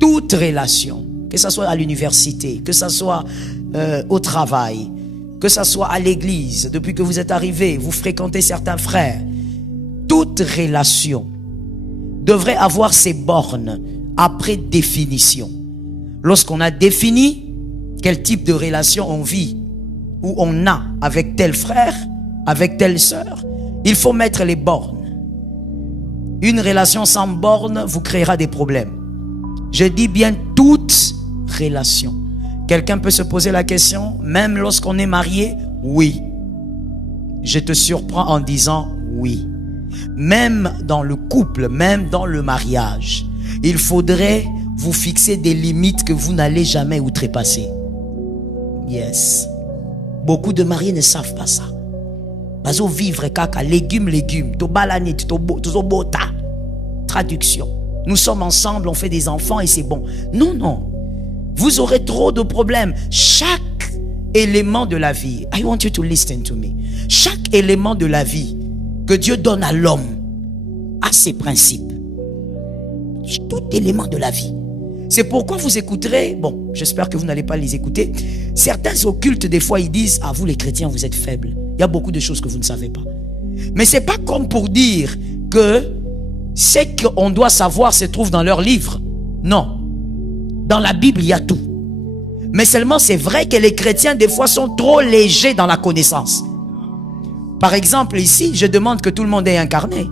toute relation, que ce soit à l'université, que ce soit au travail, que ce soit à l'église, depuis que vous êtes arrivé, vous fréquentez certains frères, toute relation devrait avoir ses bornes après définition. Lorsqu'on a défini quel type de relation on vit ou on a avec tel frère, avec telle sœur, il faut mettre les bornes. Une relation sans bornes vous créera des problèmes. Je dis bien toute relation. Quelqu'un peut se poser la question, même lorsqu'on est marié? Oui. Je te surprends en disant oui. Même dans le couple, même dans le mariage, il faudrait vous fixer des limites que vous n'allez jamais outrepasser. Yes. Beaucoup de mariés ne savent pas ça. Bazo vivre kaka légumes to balani to bota. Traduction. Nous sommes ensemble, on fait des enfants et c'est bon. Non, non. Vous aurez trop de problèmes. Chaque élément de la vie, I want you to listen to me. Chaque élément de la vie que Dieu donne à l'homme a ses principes. Tout élément de la vie. C'est pourquoi vous écouterez, bon, j'espère que vous n'allez pas les écouter. Certains occultes, des fois, ils disent, ah, vous les chrétiens, vous êtes faibles. Il y a beaucoup de choses que vous ne savez pas. Mais c'est pas comme pour dire que ce qu'on doit savoir se trouve dans leur livre. Non. Dans la Bible, il y a tout. Mais seulement, c'est vrai que les chrétiens, des fois, sont trop légers dans la connaissance. Par exemple, ici, je demande que tout le monde ait incarné.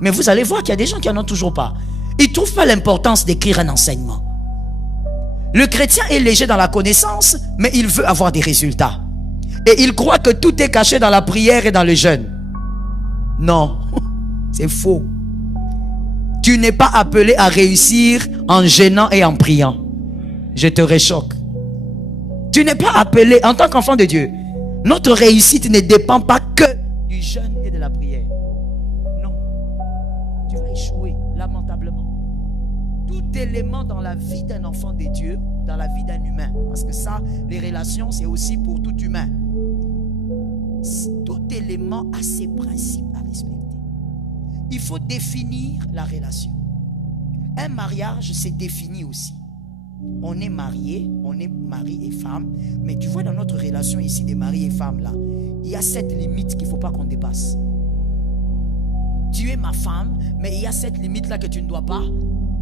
Mais vous allez voir qu'il y a des gens qui n'en ont toujours pas. Ils ne trouvent pas l'importance d'écrire un enseignement. Le chrétien est léger dans la connaissance, mais il veut avoir des résultats. Et il croit que tout est caché dans la prière et dans le jeûne. Non, c'est faux. Tu n'es pas appelé à réussir en jeûnant et en priant. Je te réchoque. Tu n'es pas appelé en tant qu'enfant de Dieu. Notre réussite ne dépend pas que du jeûne et de la prière. Non. Tu vas échouer lamentablement. Tout élément dans la vie d'un enfant de Dieu, dans la vie d'un humain, parce que ça, les relations, c'est aussi pour tout humain. Tout élément a ses principes à respecter. Il faut définir la relation. Un mariage, c'est défini aussi. On est marié, on est mari et femme, mais tu vois dans notre relation ici des maris et femmes là, il y a cette limite qu'il ne faut pas qu'on dépasse. Tu es ma femme, mais il y a cette limite là que tu ne dois pas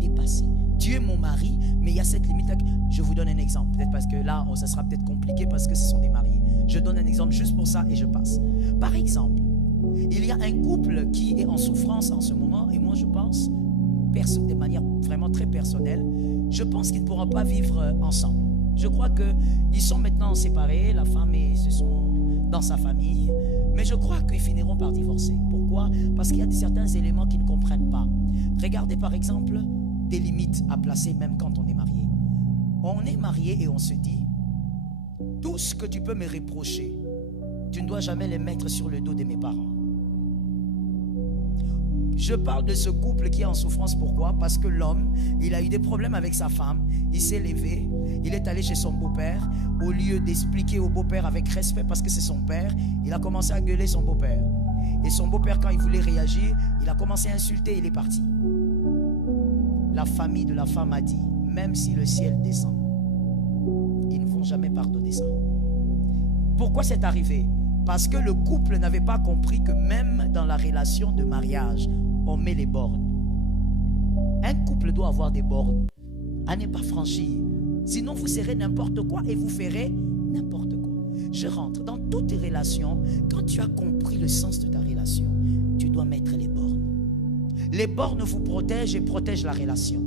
dépasser. Tu es mon mari, mais il y a cette limite là. Je vous donne un exemple, peut-être parce que là, ça sera peut-être compliqué parce que ce sont des mariés. Je donne un exemple juste pour ça et je passe. Par exemple, il y a un couple qui est en souffrance en ce moment et moi je pense, de manière vraiment très personnelle, je pense qu'ils ne pourront pas vivre ensemble. Je crois qu'ils sont maintenant séparés, la femme et ce sont dans sa famille, mais je crois qu'ils finiront par divorcer. Pourquoi? Parce qu'il y a certains éléments qu'ils ne comprennent pas. Regardez par exemple des limites à placer même quand on est marié. On est marié et on se dit, tout ce que tu peux me reprocher, tu ne dois jamais les mettre sur le dos de mes parents. Je parle de ce couple qui est en souffrance. Pourquoi? Parce que l'homme, il a eu des problèmes avec sa femme. Il s'est levé, il est allé chez son beau-père. Au lieu d'expliquer au beau-père avec respect parce que c'est son père, il a commencé à gueuler son beau-père. Et son beau-père, quand il voulait réagir, il a commencé à insulter et il est parti. La famille de la femme a dit, même si le ciel descend, ils ne vont jamais pardonner ça. Pourquoi c'est arrivé? Parce que le couple n'avait pas compris que même dans la relation de mariage, on met les bornes. Un couple doit avoir des bornes à ne pas franchir. Sinon, vous serez n'importe quoi et vous ferez n'importe quoi. Je rentre dans toutes tes relations. Quand tu as compris le sens de ta relation, tu dois mettre les bornes. Les bornes vous protègent et protègent la relation.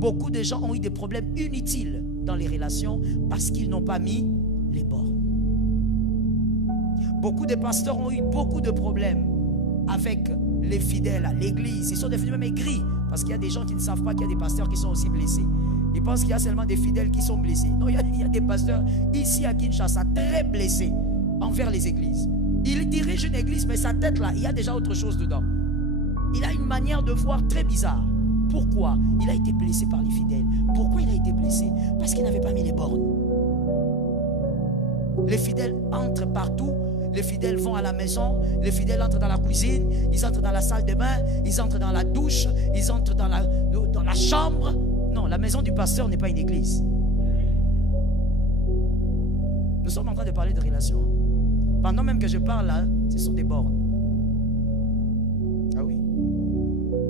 Beaucoup de gens ont eu des problèmes inutiles dans les relations parce qu'ils n'ont pas mis les bornes. Beaucoup de pasteurs ont eu beaucoup de problèmes avec les fidèles à l'église. Ils sont devenus même aigris parce qu'il y a des gens qui ne savent pas qu'il y a des pasteurs qui sont aussi blessés. Ils pensent qu'il y a seulement des fidèles qui sont blessés. Non, il y a des pasteurs ici à Kinshasa très blessés envers les églises. Il dirige une église, mais sa tête là, il y a déjà autre chose dedans. Il a une manière de voir très bizarre. Pourquoi? Il a été blessé par les fidèles. Pourquoi il a été blessé? Parce qu'il n'avait pas mis les bornes. Les fidèles entrent partout Les fidèles vont à la maison, les fidèles entrent dans la cuisine, ils entrent dans la salle de bain, ils entrent dans la douche, ils entrent dans la chambre. Non, la maison du pasteur n'est pas une église. Nous sommes en train de parler de relations. Pendant même que je parle là, ce sont des bornes. Ah oui.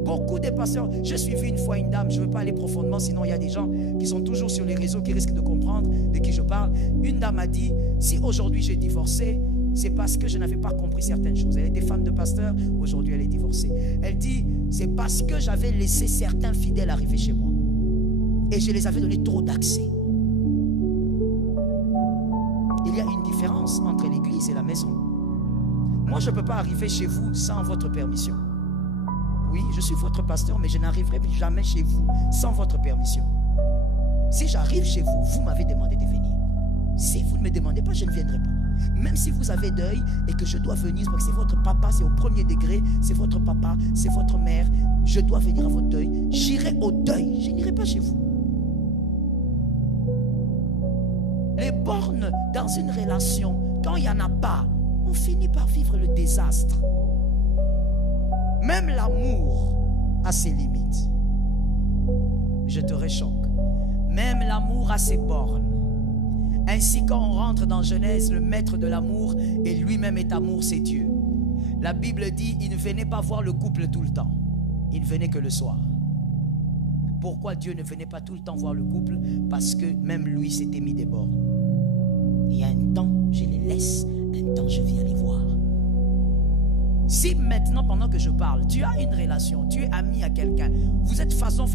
Beaucoup de pasteurs. J'ai suivi une fois une dame, je ne veux pas aller profondément, sinon il y a des gens qui sont toujours sur les réseaux qui risquent de comprendre de qui je parle. Une dame a dit, si aujourd'hui j'ai divorcé, c'est parce que je n'avais pas compris certaines choses. Elle était femme de pasteur, aujourd'hui elle est divorcée. Elle dit, c'est parce que j'avais laissé certains fidèles arriver chez moi. Et je les avais donné trop d'accès. Il y a une différence entre l'église et la maison. Moi, je ne peux pas arriver chez vous sans votre permission. Oui, je suis votre pasteur, mais je n'arriverai jamais chez vous sans votre permission. Si j'arrive chez vous, vous m'avez demandé de venir. Si vous ne me demandez pas, je ne viendrai pas. Même si vous avez deuil et que je dois venir, parce que c'est votre papa, c'est au premier degré, c'est votre papa, c'est votre mère, je dois venir à votre deuil, j'irai au deuil, je n'irai pas chez vous. Les bornes dans une relation, quand il n'y en a pas, on finit par vivre le désastre. Même l'amour a ses limites. Je te réchoque. Même l'amour a ses bornes. Ainsi, quand on rentre dans Genèse, le maître de l'amour et lui-même est amour, c'est Dieu. La Bible dit, il ne venait pas voir le couple tout le temps. Il ne venait que le soir. Pourquoi Dieu ne venait pas tout le temps voir le couple? Parce que même lui s'était mis des bornes. Il y a un temps, je les laisse, un temps, je viens les voir. Si maintenant, pendant que je parle, tu as une relation, tu es ami à quelqu'un, vous êtes façon,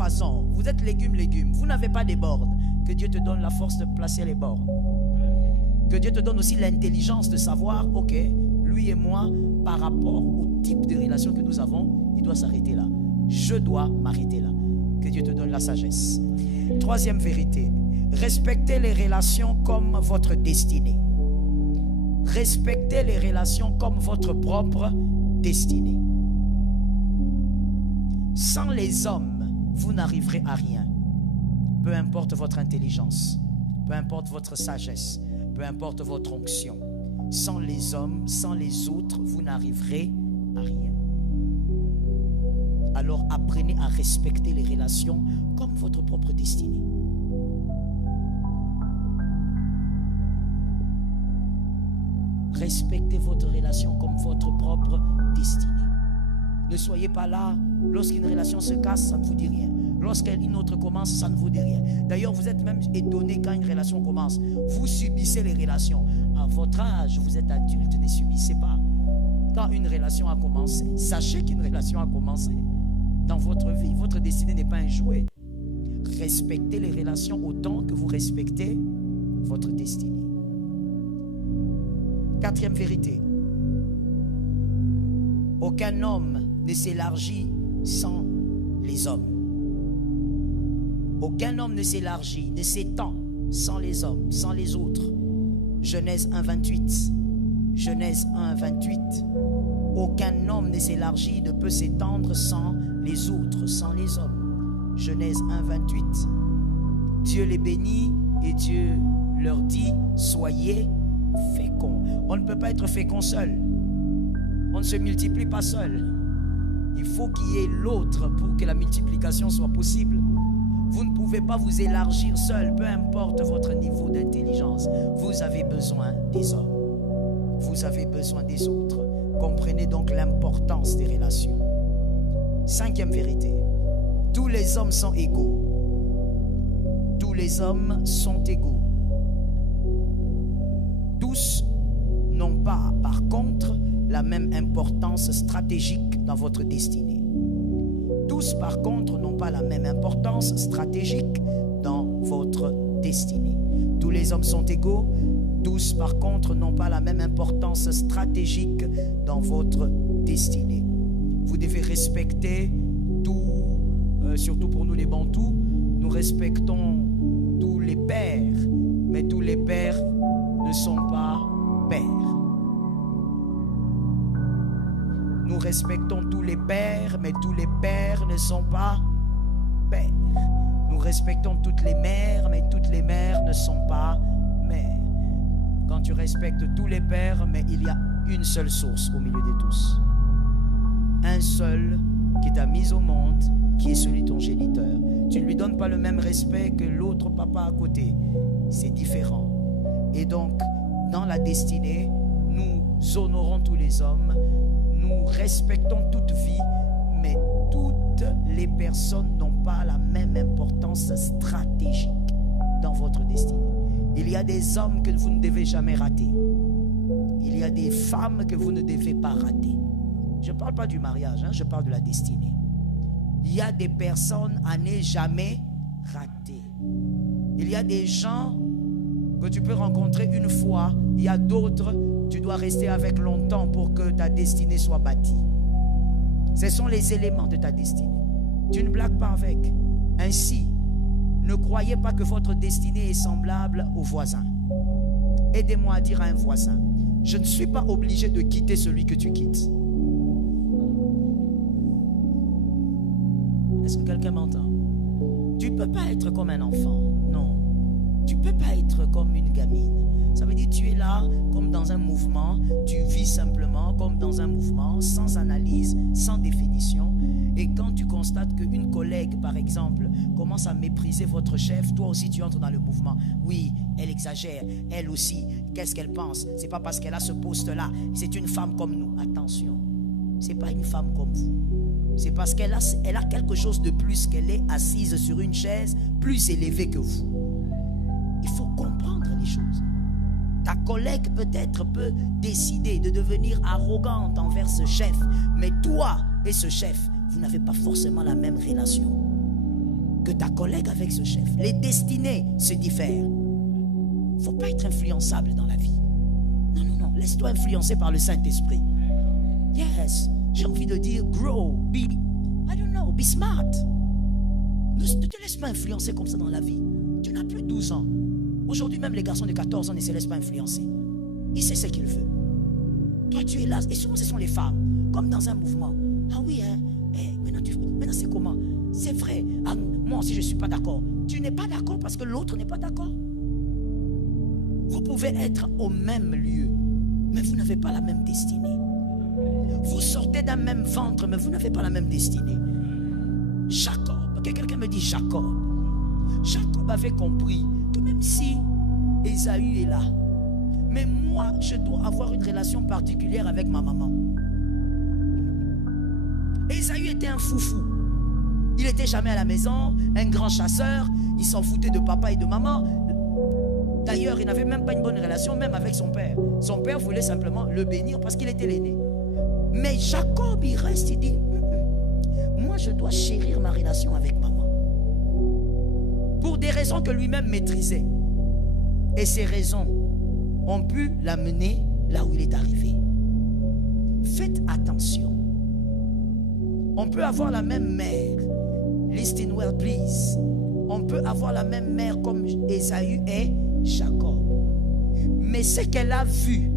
vous êtes légume, vous n'avez pas des bornes, que Dieu te donne la force de placer les bornes. Que Dieu te donne aussi l'intelligence de savoir, ok, lui et moi, par rapport au type de relation que nous avons, il doit s'arrêter là. Je dois m'arrêter là. Que Dieu te donne la sagesse. Troisième vérité, respectez les relations comme votre destinée. Respectez les relations comme votre propre destinée. Sans les hommes, vous n'arriverez à rien. Peu importe votre intelligence, peu importe votre sagesse, peu importe votre onction. Sans les hommes, sans les autres, vous n'arriverez à rien. Alors apprenez à respecter les relations comme votre propre destinée. Respectez votre relation comme votre propre destinée. Ne soyez pas là, lorsqu'une relation se casse, ça ne vous dit rien. Lorsqu'une autre commence, ça ne vous dit rien. D'ailleurs, vous êtes même étonné quand une relation commence. Vous subissez les relations. À votre âge, vous êtes adulte, ne subissez pas. Quand une relation a commencé, sachez qu'une relation a commencé. Dans votre vie, votre destinée n'est pas un jouet. Respectez les relations autant que vous respectez votre destinée. Quatrième vérité. Aucun homme ne s'élargit sans les hommes. Aucun homme ne s'élargit, ne s'étend sans les hommes, sans les autres. Genèse 1, 28. Genèse 1, 28. Aucun homme ne s'élargit, ne peut s'étendre sans les autres, sans les hommes. Genèse 1, 28. Dieu les bénit et Dieu leur dit, soyez féconds. On ne peut pas être fécond seul. On ne se multiplie pas seul. Il faut qu'il y ait l'autre pour que la multiplication soit possible. Vous ne pouvez pas vous élargir seul, peu importe votre niveau d'intelligence. Vous avez besoin des hommes. Vous avez besoin des autres. Comprenez donc l'importance des relations. Cinquième vérité. Tous les hommes sont égaux. Tous les hommes sont égaux. Tous n'ont pas, par contre, la même importance stratégique dans votre destinée. Tous, par contre, n'ont pas la même importance stratégique dans votre destinée. Tous les hommes sont égaux. Tous, par contre, n'ont pas la même importance stratégique dans votre destinée. Vous devez respecter tout, surtout pour nous les Bantous, nous respectons tous les pères, mais tous les pères ne sont pas pères. Nous respectons tous les pères, mais tous les pères ne sont pas pères. Nous respectons toutes les mères, mais toutes les mères ne sont pas mères. Quand tu respectes tous les pères, mais il y a une seule source au milieu de tous. Un seul qui t'a mis au monde, qui est celui de ton géniteur. Tu ne lui donnes pas le même respect que l'autre papa à côté. C'est différent. Et donc, dans la destinée, nous honorons tous les hommes, nous respectons toute vie, mais toutes les personnes n'ont pas la même importance stratégique dans votre destinée. Il y a des hommes que vous ne devez jamais rater. Il y a des femmes que vous ne devez pas rater. Je ne parle pas du mariage, je parle de la destinée. Il y a des personnes à ne jamais rater. Il y a des gens que tu peux rencontrer une fois. Il y a d'autres, tu dois rester avec longtemps pour que ta destinée soit bâtie. Ce sont les éléments de ta destinée. Tu ne blagues pas avec. Ainsi, ne croyez pas que votre destinée est semblable au voisin. Aidez-moi à dire à un voisin, je ne suis pas obligé de quitter celui que tu quittes. Est-ce que quelqu'un m'entend? Tu ne peux pas être comme un enfant. Non. Tu ne peux pas être comme une gamine. Ça veut dire que tu es là comme dans un mouvement. Tu vis simplement comme dans un mouvement, sans analyse, sans définition. Et quand tu constates qu'une collègue, par exemple, commence à mépriser votre chef, toi aussi tu entres dans le mouvement. Oui, elle exagère. Elle aussi, qu'est-ce qu'elle pense? C'est pas parce qu'elle a ce poste-là. C'est une femme comme nous. Attention, c'est pas une femme comme vous. C'est parce qu'elle a quelque chose de plus, qu'elle est assise sur une chaise plus élevée que vous. Il faut comprendre les choses. Ta collègue peut-être peut décider de devenir arrogante envers ce chef, mais toi et ce chef, vous n'avez pas forcément la même relation que ta collègue avec ce chef. Les destinées se diffèrent. Il ne faut pas être influençable dans la vie. Non, non, non. Laisse-toi influencer par le Saint-Esprit. Yes. J'ai envie de dire, grow, be smart. Ne te laisse pas influencer comme ça dans la vie. Tu n'as plus 12 ans. Aujourd'hui, même les garçons de 14 ans ne se laissent pas influencer. Il sait ce qu'il veut. Toi, tu es là. Et souvent, ce sont les femmes, comme dans un mouvement. Ah oui, hein? Maintenant, c'est comment? C'est vrai. Ah, moi aussi, je ne suis pas d'accord. Tu n'es pas d'accord parce que l'autre n'est pas d'accord. Vous pouvez être au même lieu, mais vous n'avez pas la même destinée. Vous sortez d'un même ventre, mais vous n'avez pas la même destinée. Jacob, que quelqu'un me dit Jacob. Jacob avait compris que même si Ésaü est là, mais moi, je dois avoir une relation particulière avec ma maman. Ésaü était un foufou. Il n'était jamais à la maison, un grand chasseur. Il s'en foutait de papa et de maman. D'ailleurs, il n'avait même pas une bonne relation, même avec son père. Son père voulait simplement le bénir parce qu'il était l'aîné. Mais Jacob, il reste, il dit, moi je dois chérir ma relation avec maman. Pour des raisons que lui-même maîtrisait. Et ces raisons ont pu l'amener là où il est arrivé. Faites attention. On peut avoir la même mère. Listen well, please. On peut avoir la même mère comme Ésaü et Jacob. Mais ce qu'elle a vu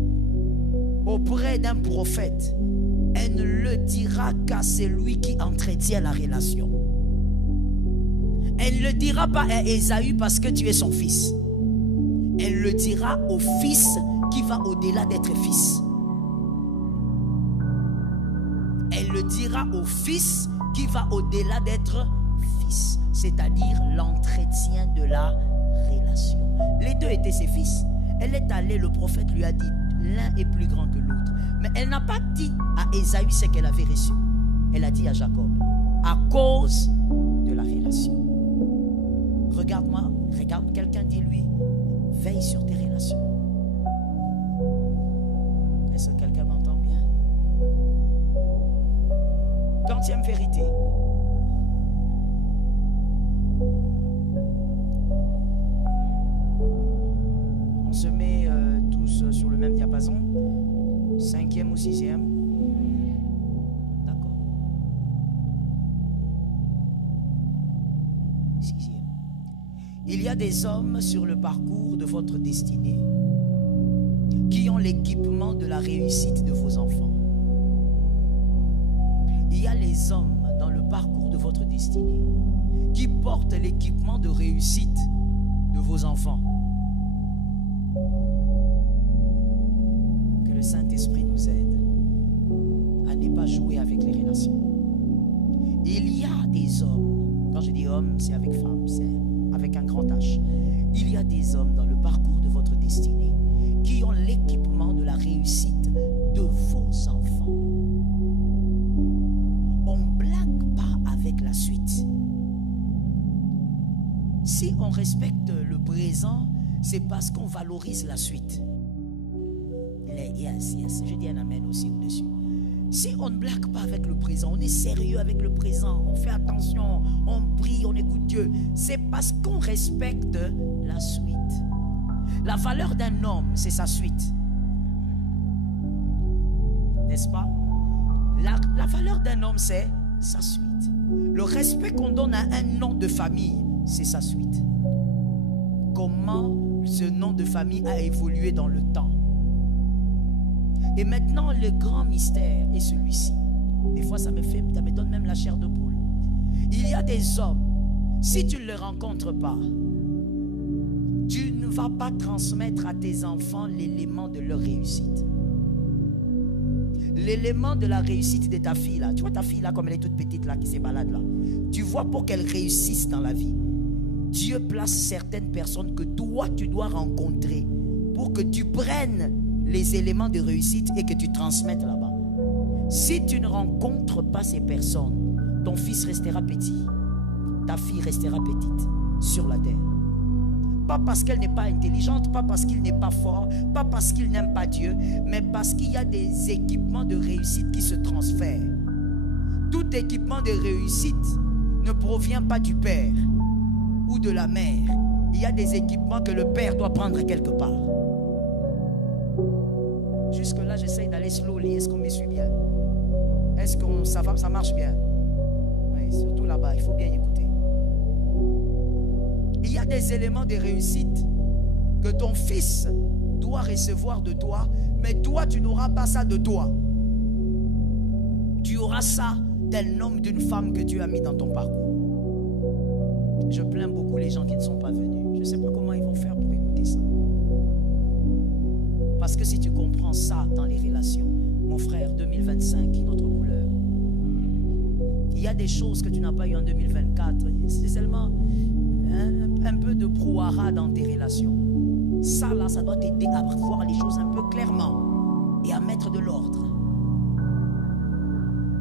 auprès d'un prophète, elle ne le dira qu'à celui qui entretient la relation. Elle ne le dira pas à Ésaü parce que tu es son fils. Elle le dira au fils qui va au-delà d'être fils. Elle le dira au fils qui va au-delà d'être fils. C'est-à-dire l'entretien de la relation. Les deux étaient ses fils. Elle est allée, le prophète lui a dit, l'un est plus grand que l'autre. Mais elle n'a pas dit à Ésaü ce qu'elle avait reçu. Elle a dit à Jacob, à cause de la relation. Regarde-moi, regarde quelqu'un, dis-lui, veille sur tes relations. Est-ce que quelqu'un m'entend bien? 20e vérité. On se met tous sur le même diapason. 5e ou 6e. D'accord. 6e. Il y a des hommes sur le parcours de votre destinée qui ont l'équipement de la réussite de vos enfants. Il y a les hommes dans le parcours de votre destinée qui portent l'équipement de réussite de vos enfants. Que le le Saint-Esprit nous aide à ne pas jouer avec les relations. Il y a des hommes, quand je dis hommes, c'est avec femme, c'est avec un grand H. Il y a des hommes dans le parcours de votre destinée qui ont l'équipement de la réussite de vos enfants. On ne blague pas avec la suite. Si on respecte le présent, c'est parce qu'on valorise la suite. Yes, je dis un amen aussi au-dessus. Si on ne blague pas avec le présent, on est sérieux avec le présent, on fait attention, on prie, on écoute Dieu, c'est parce qu'on respecte la suite. La valeur d'un homme, c'est sa suite. N'est-ce pas? La valeur d'un homme, c'est sa suite. Le respect qu'on donne à un nom de famille, c'est sa suite. Comment ce nom de famille a évolué dans le temps. Et maintenant, le grand mystère est celui-ci. Des fois, ça me donne même la chair de poule. Il y a des hommes, si tu ne les rencontres pas, tu ne vas pas transmettre à tes enfants l'élément de leur réussite. L'élément de la réussite de ta fille là. Tu vois ta fille là, comme elle est toute petite là, qui se balade là. Tu vois, pour qu'elle réussisse dans la vie, Dieu place certaines personnes que toi tu dois rencontrer pour que tu prennes les éléments de réussite et que tu transmettes là-bas. Si tu ne rencontres pas ces personnes, ton fils restera petit, ta fille restera petite sur la terre. Pas parce qu'elle n'est pas intelligente, pas parce qu'il n'est pas fort, pas parce qu'il n'aime pas Dieu, mais parce qu'il y a des équipements de réussite qui se transfèrent. Tout équipement de réussite ne provient pas du père ou de la mère. Il y a des équipements que le père doit prendre quelque part. Jusque-là, j'essaye d'aller slowly. Est-ce qu'on me suit bien? Est-ce que ça marche bien? Oui, surtout là-bas, il faut bien écouter. Il y a des éléments de réussite que ton fils doit recevoir de toi, mais toi, tu n'auras pas ça de toi. Tu auras ça d'un homme, d'une femme que Dieu a mis dans ton parcours. Je plains beaucoup les gens qui ne sont pas venus. Je ne sais pas comment ils vont faire pour écouter ça. Parce que si tu comprends ça dans les relations, mon frère, 2025 est notre couleur. Il y a des choses que tu n'as pas eu en 2024. C'est seulement un peu de brouhaha dans tes relations. Ça là, ça doit t'aider à voir les choses un peu clairement et à mettre de l'ordre.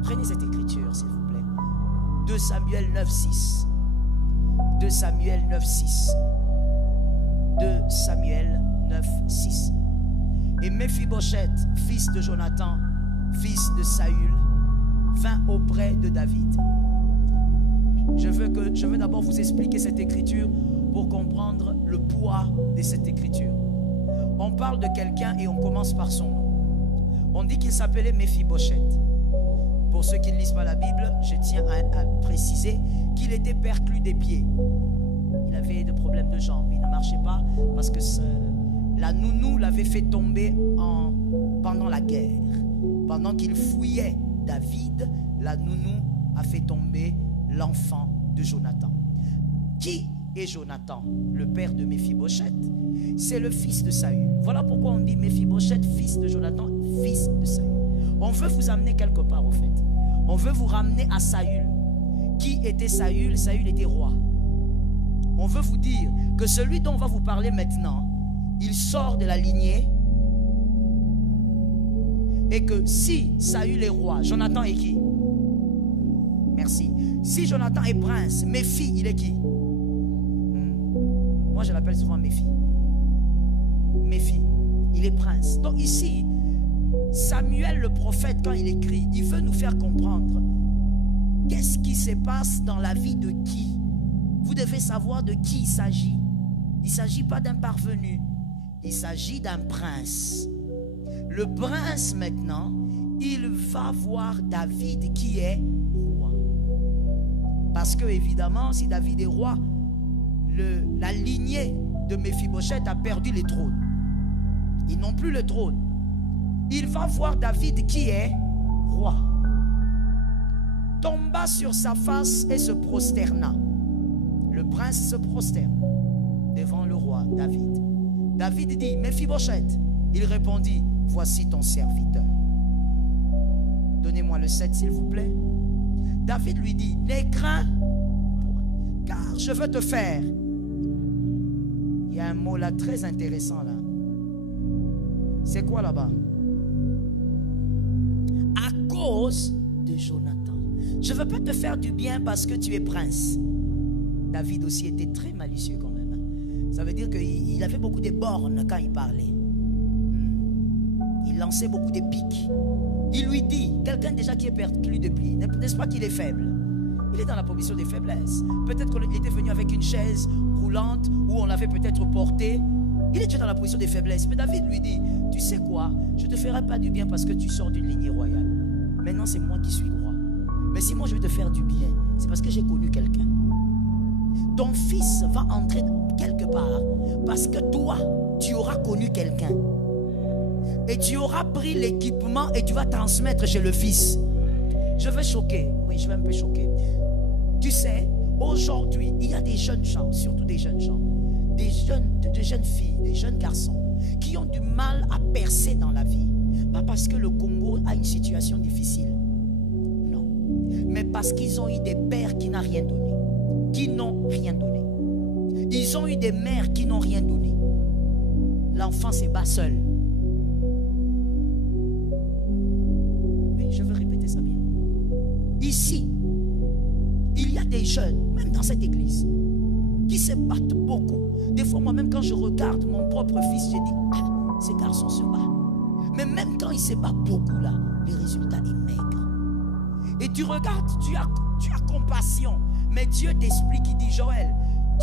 Prenez cette écriture, s'il vous plaît. 2 Samuel 9:6. 2 Samuel 9:6. 2 Samuel 9:6. Et Méphibosheth, fils de Jonathan, fils de Saül, vint auprès de David. Je veux d'abord vous expliquer cette écriture pour comprendre le poids de cette écriture. On parle de quelqu'un et on commence par son nom. On dit qu'il s'appelait Méphibosheth. Pour ceux qui ne lisent pas la Bible, je tiens à préciser qu'il était perclus des pieds. Il avait des problèmes de jambes, il ne marchait pas parce que la nounou l'avait fait tomber pendant la guerre. Pendant qu'il fouillait David, la nounou a fait tomber l'enfant de Jonathan. Qui est Jonathan, le père de Méphibosheth? C'est le fils de Saül. Voilà pourquoi on dit Méphibosheth, fils de Jonathan, fils de Saül. On veut vous amener quelque part au fait. On veut vous ramener à Saül. Qui était Saül? Saül était roi. On veut vous dire que celui dont on va vous parler maintenant, il sort de la lignée. Et que si Saül est roi, Jonathan est qui? Merci. Si Jonathan est prince, Méphi, il est qui? Moi je l'appelle souvent Méphi. Méphi, il est prince. Donc ici, Samuel le prophète, quand il écrit, il veut nous faire comprendre qu'est-ce qui se passe dans la vie de qui. Vous devez savoir de qui il s'agit. Il ne s'agit pas d'un parvenu, il s'agit d'un prince. Le prince maintenant, il va voir David qui est roi. Parce que évidemment, si David est roi, la lignée de Méphibosheth a perdu les trônes. Ils n'ont plus le trône. Il va voir David qui est roi. Tomba sur sa face et se prosterna. Le prince se prosterne devant le roi David. David dit, Méphibosheth. Il répondit, voici ton serviteur. Donnez-moi le 7 s'il vous plaît. David lui dit, n'aie craint, car je veux te faire. Il y a un mot là très intéressant là. C'est quoi là-bas? À cause de Jonathan. Je ne veux pas te faire du bien parce que tu es prince. David aussi était très malicieux quand même. Ça veut dire qu'il avait beaucoup de bornes quand il parlait. Il lançait beaucoup de piques. Il lui dit, quelqu'un déjà qui est perclus de plis, n'est-ce pas qu'il est faible? Il est dans la position de faiblesse. Peut-être qu'il était venu avec une chaise roulante où on l'avait peut-être porté. Il est déjà dans la position de faiblesse. Mais David lui dit, tu sais quoi? Je ne te ferai pas du bien parce que tu sors d'une lignée royale. Maintenant c'est moi qui suis roi. Mais si moi je vais te faire du bien, c'est parce que j'ai connu quelqu'un. Ton fils va entrer quelque part parce que toi, tu auras connu quelqu'un. Et tu auras pris l'équipement et tu vas transmettre chez le fils. Je vais choquer. Oui, je vais un peu choquer. Tu sais, aujourd'hui, il y a des jeunes gens, surtout des jeunes gens, des jeunes filles, des jeunes garçons qui ont du mal à percer dans la vie. Pas parce que le Congo a une situation difficile. Non. Mais parce qu'ils ont eu des pères qui n'ont rien donné. Qui n'ont rien donné. Ils ont eu des mères qui n'ont rien donné. L'enfant se bat seul. Oui, je veux répéter ça bien. Ici, il y a des jeunes, même dans cette église, qui se battent beaucoup. Des fois, moi-même, quand je regarde mon propre fils, je dis, ah, ces garçons se battent. Mais même quand il se bat beaucoup, là, le résultat est maigre. Et tu regardes, tu as compassion. Mais Dieu t'explique, il dit, Joël,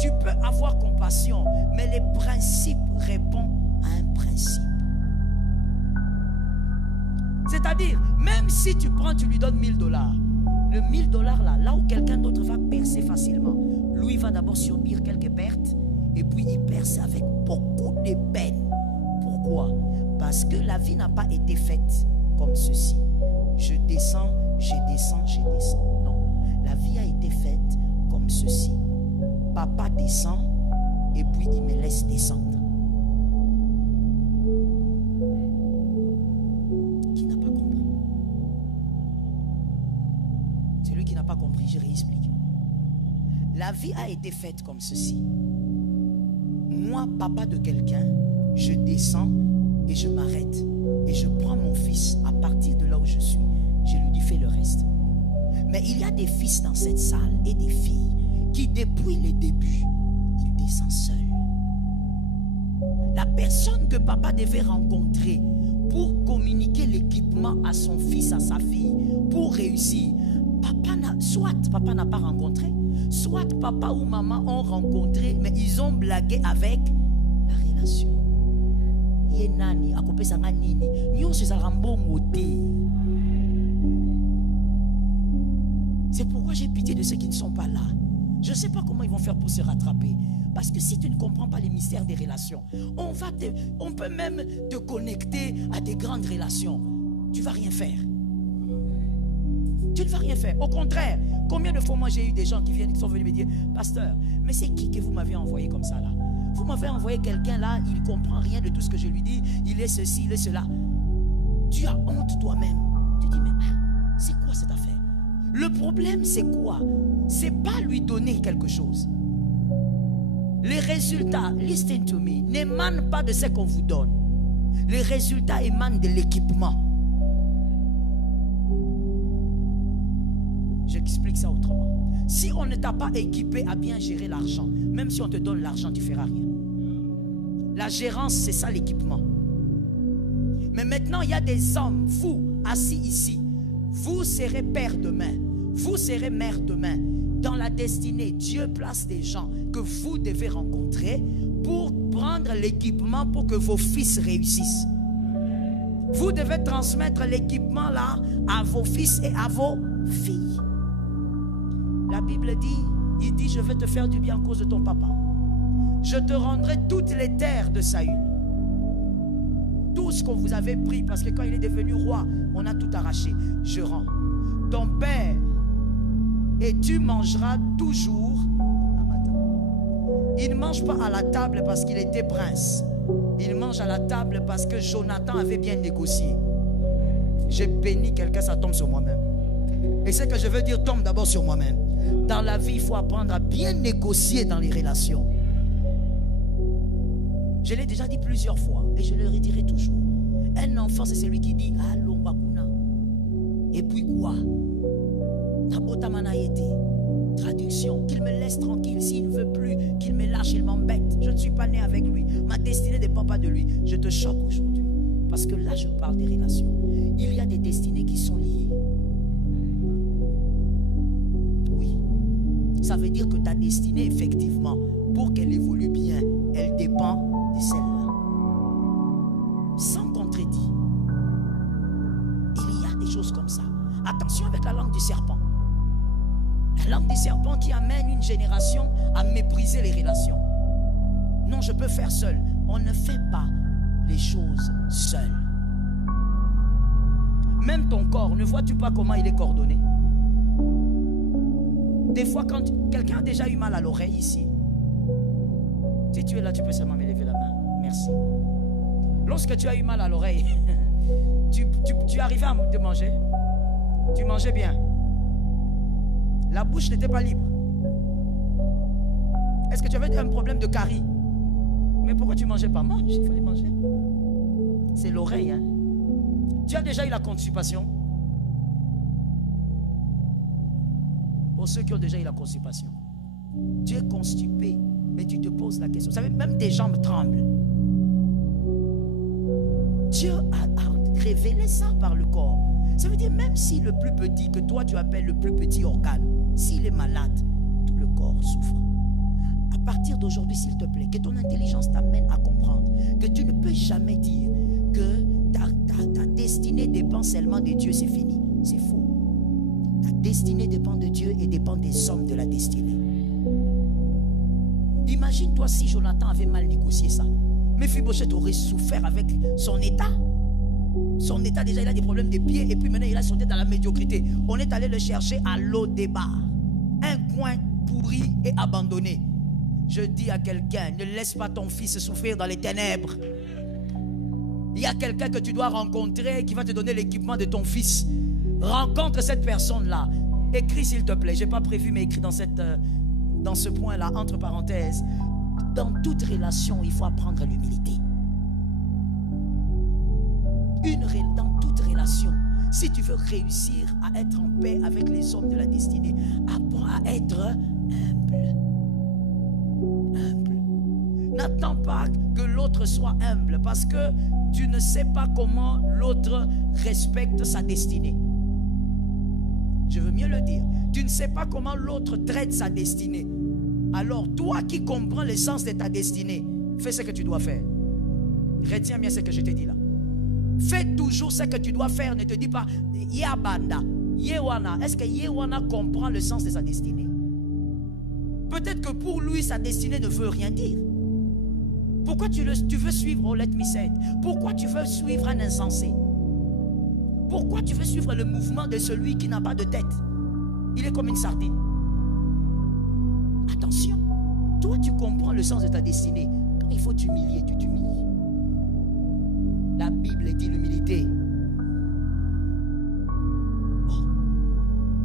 tu peux avoir compassion, mais les principes répondent à un principe. C'est-à-dire, même si tu prends, tu lui donnes $1000, le $1000 là où quelqu'un d'autre va percer facilement, lui va d'abord subir quelques pertes, et puis il perce avec beaucoup de peine. Pourquoi? Parce que la vie n'a pas été faite comme ceci. Je descends, je descends, je descends. Non, la vie a été faite comme ceci. Papa descend et puis il me laisse descendre. Qui n'a pas compris? Celui qui n'a pas compris, je réexplique. La vie a été faite comme ceci. Moi, papa de quelqu'un, je descends et je m'arrête. Et je prends mon fils à partir de là où je suis. Je lui dis, fais le reste. Mais il y a des fils dans cette salle et des filles qui, depuis le début, ils descendent seuls. La personne que papa devait rencontrer pour communiquer l'équipement à son fils, à sa fille, pour réussir, soit papa n'a pas rencontré, soit papa ou maman ont rencontré, mais ils ont blagué avec la relation. C'est pourquoi j'ai pitié de ceux qui ne sont pas là. Je ne sais pas comment ils vont faire pour se rattraper. Parce que si tu ne comprends pas les mystères des relations, on peut même te connecter à des grandes relations. Tu ne vas rien faire. Tu ne vas rien faire. Au contraire, combien de fois moi j'ai eu des gens qui sont venus me dire, pasteur, mais c'est qui que vous m'avez envoyé comme ça là? Vous m'avez envoyé quelqu'un là, il ne comprend rien de tout ce que je lui dis, il est ceci, il est cela. Tu as honte toi-même. Tu dis, mais c'est quoi cette affaire? Le problème c'est quoi? C'est pas lui donner quelque chose. Les résultats, listen to me, n'émanent pas de ce qu'on vous donne. Les résultats émanent de l'équipement. J'explique ça autrement. Si on ne t'a pas équipé à bien gérer l'argent, même si on te donne l'argent, tu ne feras rien. La gérance, c'est ça l'équipement. Mais maintenant, il y a des hommes, vous, assis ici, vous serez père demain, vous serez mère demain. Dans la destinée, Dieu place des gens que vous devez rencontrer pour prendre l'équipement pour que vos fils réussissent. Vous devez transmettre l'équipement là à vos fils et à vos filles. La Bible dit, il dit, je vais te faire du bien à cause de ton papa. Je te rendrai toutes les terres de Saül. Tout ce qu'on vous avait pris, parce que quand il est devenu roi, on a tout arraché. Je rends. Ton père, et tu mangeras toujours. Il ne mange pas à la table parce qu'il était prince. Il mange à la table parce que Jonathan avait bien négocié. J'ai béni quelqu'un, ça tombe sur moi-même. Et ce que je veux dire tombe d'abord sur moi-même. Dans la vie, il faut apprendre à bien négocier dans les relations. Je l'ai déjà dit plusieurs fois et je le redirai toujours. Un enfant, c'est celui qui dit allô Mbakuna. Et puis quoi? Traduction, qu'il me laisse tranquille. S'il ne veut plus, qu'il me lâche, il m'embête. Je ne suis pas né avec lui. Ma destinée ne dépend pas de lui. Je te choque aujourd'hui. Parce que là, je parle des relations. Il y a des destinées qui sont liées. Oui. Ça veut dire que ta destinée, effectivement, pour qu'elle évolue bien, elle dépend de celle-là. Sans contredit. Il y a des choses comme ça. Attention avec la langue du serpent. La langue du serpent qui amène une génération à mépriser les relations. Non, je peux faire seul. On ne fait pas les choses seul. Même ton corps, ne vois-tu pas comment il est coordonné? Des fois, quand quelqu'un a déjà eu mal à l'oreille ici, si tu es là, tu peux seulement me lever la main. Merci. Lorsque tu as eu mal à l'oreille, tu arrivais à te manger. Tu mangeais bien. La bouche n'était pas libre. Est-ce que tu avais un problème de carie? Mais pourquoi tu ne mangeais pas? Mange, il fallait manger. C'est l'oreille, hein. Tu as déjà eu la constipation? Pour ceux qui ont déjà eu la constipation, tu es constipé, mais tu te poses la question. Vous savez, même tes jambes tremblent. Dieu a révélé ça par le corps. Ça veut dire même si le plus petit, que toi tu appelles le plus petit organe, s'il est malade, tout le corps souffre. À partir d'aujourd'hui, s'il te plaît, que ton intelligence t'amène à comprendre que tu ne peux jamais dire que ta destinée dépend seulement de Dieu, c'est fini. C'est faux. Ta destinée dépend de Dieu et dépend des hommes de la destinée. Imagine-toi si Jonathan avait mal négocié ça. Mephibosheth aurait souffert avec son état. Son état, déjà, il a des problèmes de pieds. Et puis maintenant, il a sauté dans la médiocrité. On est allé le chercher à Lo-Débar. Un coin pourri et abandonné. Je dis à quelqu'un, ne laisse pas ton fils souffrir dans les ténèbres. Il y a quelqu'un que tu dois rencontrer qui va te donner l'équipement de ton fils. Rencontre cette personne-là. Écris s'il te plaît. Je n'ai pas prévu, mais écris dans ce point-là, entre parenthèses. Dans toute relation, il faut apprendre l'humilité. Dans toute relation, si tu veux réussir à être en paix avec les hommes de la destinée, apprends à être humble. Humble. N'attends pas que l'autre soit humble parce que tu ne sais pas comment l'autre respecte sa destinée. Je veux mieux le dire. Tu ne sais pas comment l'autre traite sa destinée. Alors toi qui comprends le sens de ta destinée, fais ce que tu dois faire. Retiens bien ce que je t'ai dit là. Fais toujours ce que tu dois faire. Ne te dis pas Yabanda, Yewana. Est-ce que Yewana comprend le sens de sa destinée? Peut-être que pour lui, sa destinée ne veut rien dire. Pourquoi tu veux suivre, oh let me say it. Pourquoi tu veux suivre un insensé? Pourquoi tu veux suivre le mouvement de celui qui n'a pas de tête? Il est comme une sardine. Attention, toi tu comprends le sens de ta destinée. Quand il faut t'humilier, tu t'humilies. La Bible dit l'humilité. Oh,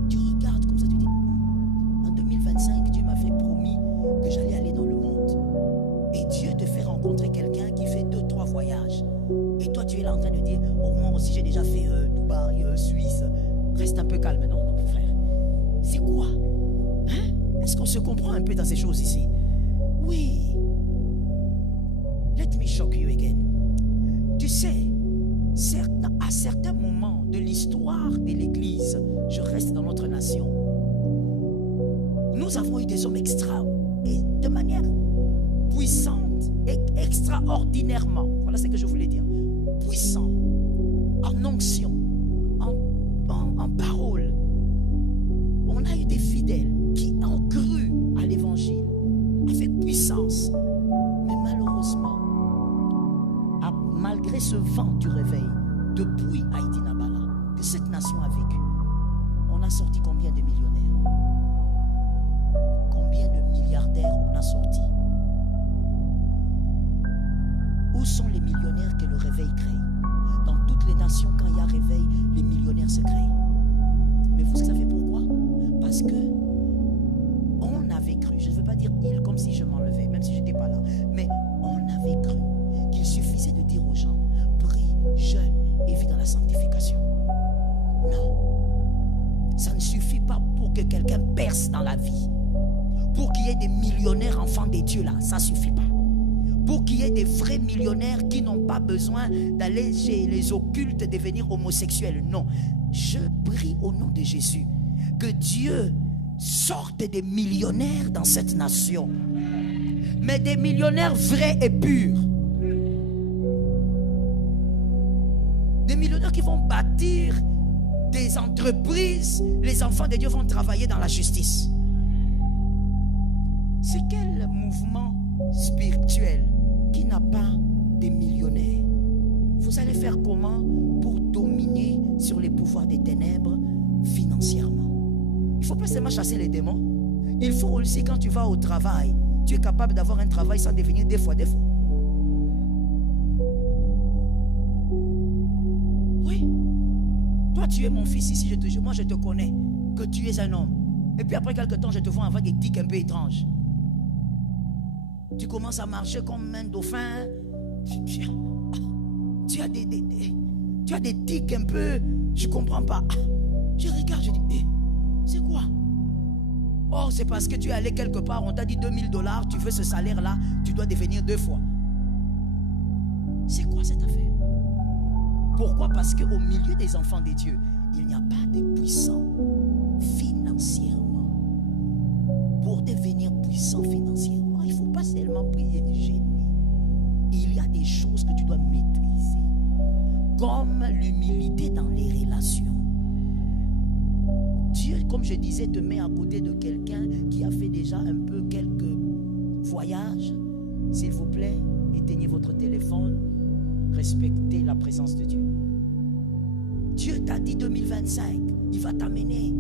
tu regardes comme ça, tu dis, en 2025, Dieu m'avait promis que j'allais aller dans le monde. Et Dieu te fait rencontrer quelqu'un qui fait 2-3 voyages. Et toi, tu es là en train de dire, oh, moi aussi j'ai déjà fait Dubaï, Suisse. Reste un peu calme, non, mon frère? C'est quoi? Hein? Est-ce qu'on se comprend un peu dans ces choses ici? Oui. Let me shock you again. Tu sais, à certains moments de l'histoire de l'Église, je reste dans notre nation, nous avons eu des hommes et de manière puissante et extraordinairement, voilà ce que je voulais dire, puissant, en onction, en parole. On a eu des fidèles qui ont cru à l'évangile avec puissance, mais malheureusement, malgré ce vent du réveil, depuis Haïti Nabala, que cette nation a vécu, on a sorti combien de millionnaires? Combien de milliardaires on a sorti? millionnaire secret. Mais vous savez pourquoi? Parce que on avait cru, je ne veux pas dire il comme si je m'enlevais, même si je n'étais pas là, mais on avait cru qu'il suffisait de dire aux gens, prie, jeûne et vis dans la sanctification. Non, ça ne suffit pas pour que quelqu'un perce dans la vie. Pour qu'il y ait des millionnaires enfants des dieux là, ça ne suffit pas. Pour qu'il y ait des vrais millionnaires qui n'ont pas besoin d'aller chez les occultes devenir homosexuels. Non, je prie au nom de Jésus que Dieu sorte des millionnaires dans cette nation, mais des millionnaires vrais et purs, des millionnaires qui vont bâtir des entreprises. Les enfants de Dieu vont travailler dans la justice. C'est quel mouvement spirituel qui n'a pas des millionnaires? Vous allez faire comment pour dominer sur les pouvoirs des ténèbres financièrement? Il ne faut pas seulement chasser les démons. Il faut aussi, quand tu vas au travail, tu es capable d'avoir un travail sans devenir des fois. Oui. Toi, tu es mon fils ici, moi je te connais, que tu es un homme. Et puis après quelque temps, je te vois avoir des tics un peu étranges. Tu commences à marcher comme un dauphin. Tu as des tics un peu. Je ne comprends pas. Je regarde, je dis, c'est quoi? Oh, c'est parce que tu es allé quelque part, on t'a dit $2000, tu veux ce salaire-là, tu dois devenir 2 fois. C'est quoi cette affaire? Pourquoi? Parce qu'au milieu des enfants des dieux, il n'y a pas de puissants financièrement. Pour devenir puissant financièrement, il ne faut pas seulement prier et gêner. Il y a des choses que tu dois maîtriser, comme l'humilité dans les relations. Dieu, comme je disais, te met à côté de quelqu'un qui a fait déjà un peu quelques voyages. S'il vous plaît, éteignez votre téléphone, respectez la présence de Dieu. Dieu t'a dit 2025, il va t'amener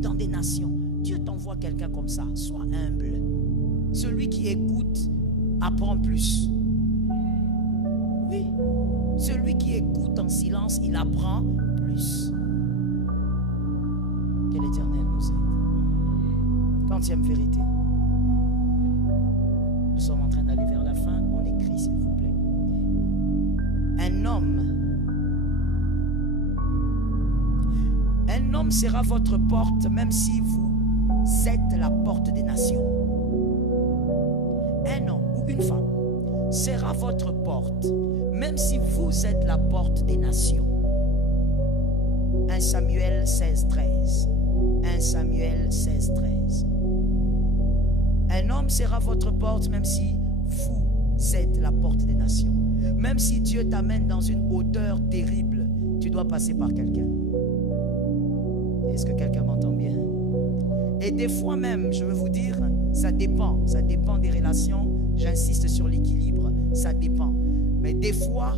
dans des nations. Dieu t'envoie quelqu'un comme ça, sois humble. Celui qui écoute apprend plus. Oui, celui qui écoute en silence, il apprend plus. Que l'Éternel nous aide. Quantième vérité. Nous sommes en train d'aller vers la fin. On écrit, s'il vous plaît. Un homme sera votre porte, même si vous êtes la porte des nations. Un homme ou une femme sera votre porte, même si vous êtes la porte des nations. 1 Samuel 16:13. 1 Samuel 16:13. Un homme sera votre porte, même si vous êtes la porte des nations. Même si Dieu t'amène dans une hauteur terrible, tu dois passer par quelqu'un. Est-ce que quelqu'un m'entend bien? Et des fois même, je veux vous dire, ça dépend des relations. J'insiste sur l'équilibre, ça dépend. Mais des fois,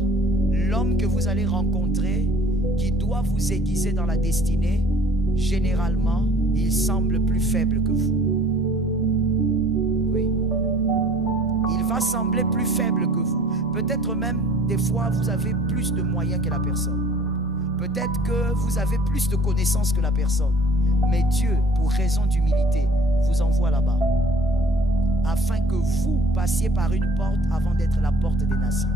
l'homme que vous allez rencontrer, qui doit vous aiguiser dans la destinée, généralement, il semble plus faible que vous. Oui. Il va sembler plus faible que vous. Peut-être même, des fois, vous avez plus de moyens que la personne. Peut-être que vous avez plus de connaissances que la personne. Mais Dieu, pour raison d'humilité, vous envoie là-bas. Afin que vous passiez par une porte avant d'être la porte des nations.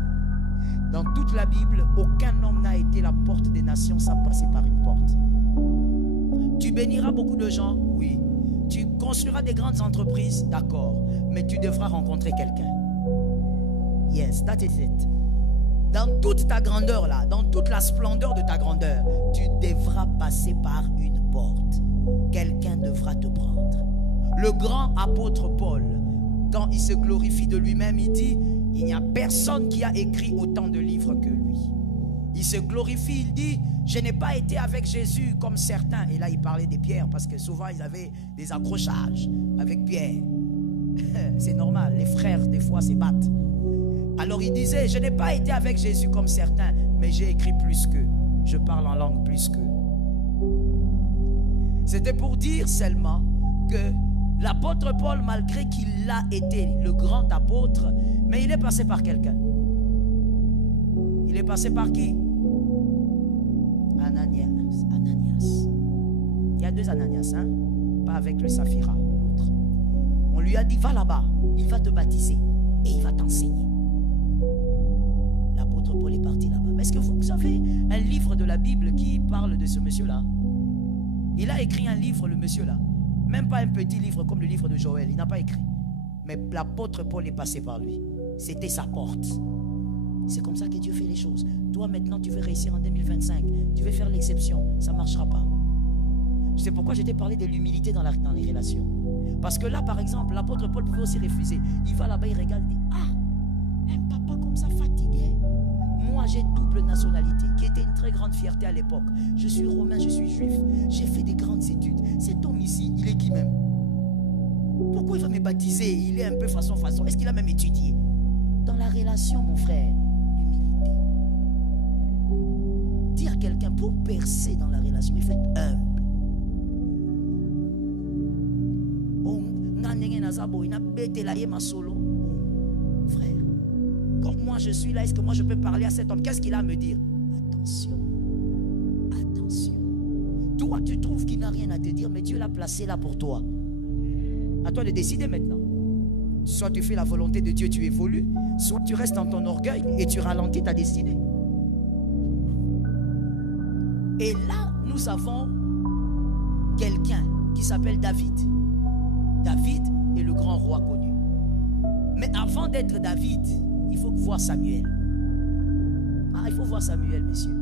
Dans toute la Bible, aucun homme n'a été la porte des nations sans passer par une porte. Tu béniras beaucoup de gens, oui. Tu construiras des grandes entreprises, d'accord. Mais tu devras rencontrer quelqu'un. Yes, that is it. Dans toute ta grandeur là, dans toute la splendeur de ta grandeur, tu devras passer par une porte. Quelqu'un devra te prendre. Le grand apôtre Paul, quand il se glorifie de lui-même, il dit, il n'y a personne qui a écrit autant de livres que lui. Il se glorifie, il dit, je n'ai pas été avec Jésus comme certains. Et là, il parlait des pierres parce que souvent, ils avaient des accrochages avec Pierre. C'est normal, les frères, des fois, se battent. Alors, il disait, je n'ai pas été avec Jésus comme certains, mais j'ai écrit plus qu'eux. Je parle en langue plus qu'eux. C'était pour dire seulement que l'apôtre Paul, malgré qu'il a été le grand apôtre, mais il est passé par quelqu'un. Il est passé par qui? Ananias. a 2 Ananias, hein? Pas avec le Saphira, l'autre. On lui a dit, va là-bas, il va te baptiser et il va t'enseigner. L'apôtre Paul est parti là-bas. Est-ce que vous avez un livre de la Bible qui parle de ce monsieur-là? Il a écrit un livre, le monsieur-là. Même pas un petit livre comme le livre de Joël. Il n'a pas écrit. Mais l'apôtre Paul est passé par lui. C'était sa porte. C'est comme ça que Dieu fait les choses. Toi maintenant tu veux réussir en 2025. Tu veux faire l'exception. Ça ne marchera pas. C'est pourquoi je t'ai parlé de l'humilité dans les relations. Parce que là par exemple, l'apôtre Paul pouvait aussi refuser. Il va là-bas, il regarde, il dit, ah, un papa comme ça fatigué. Moi j'ai double nationalité, qui était une très grande fierté à l'époque. Je suis romain, je suis juif. J'ai fait des grandes études. Cet homme ici, il est qui même? Pourquoi il va me baptiser? Il est un peu façon. Est-ce qu'il a même étudié? Dans la relation, mon frère, l'humilité. Dire à quelqu'un, pour percer dans la relation, il faut être humble. Frère, comme moi je suis là, est-ce que moi je peux parler à cet homme? Qu'est-ce qu'il a à me dire? Attention, attention. Toi tu trouves qu'il n'a rien à te dire, mais Dieu l'a placé là pour toi. À toi de décider maintenant. Soit tu fais la volonté de Dieu, tu évolues, soit tu restes dans ton orgueil et tu ralentis ta destinée. Et là, nous avons quelqu'un qui s'appelle David. David est le grand roi connu. Mais avant d'être David, il faut voir Samuel. Il faut voir Samuel, messieurs.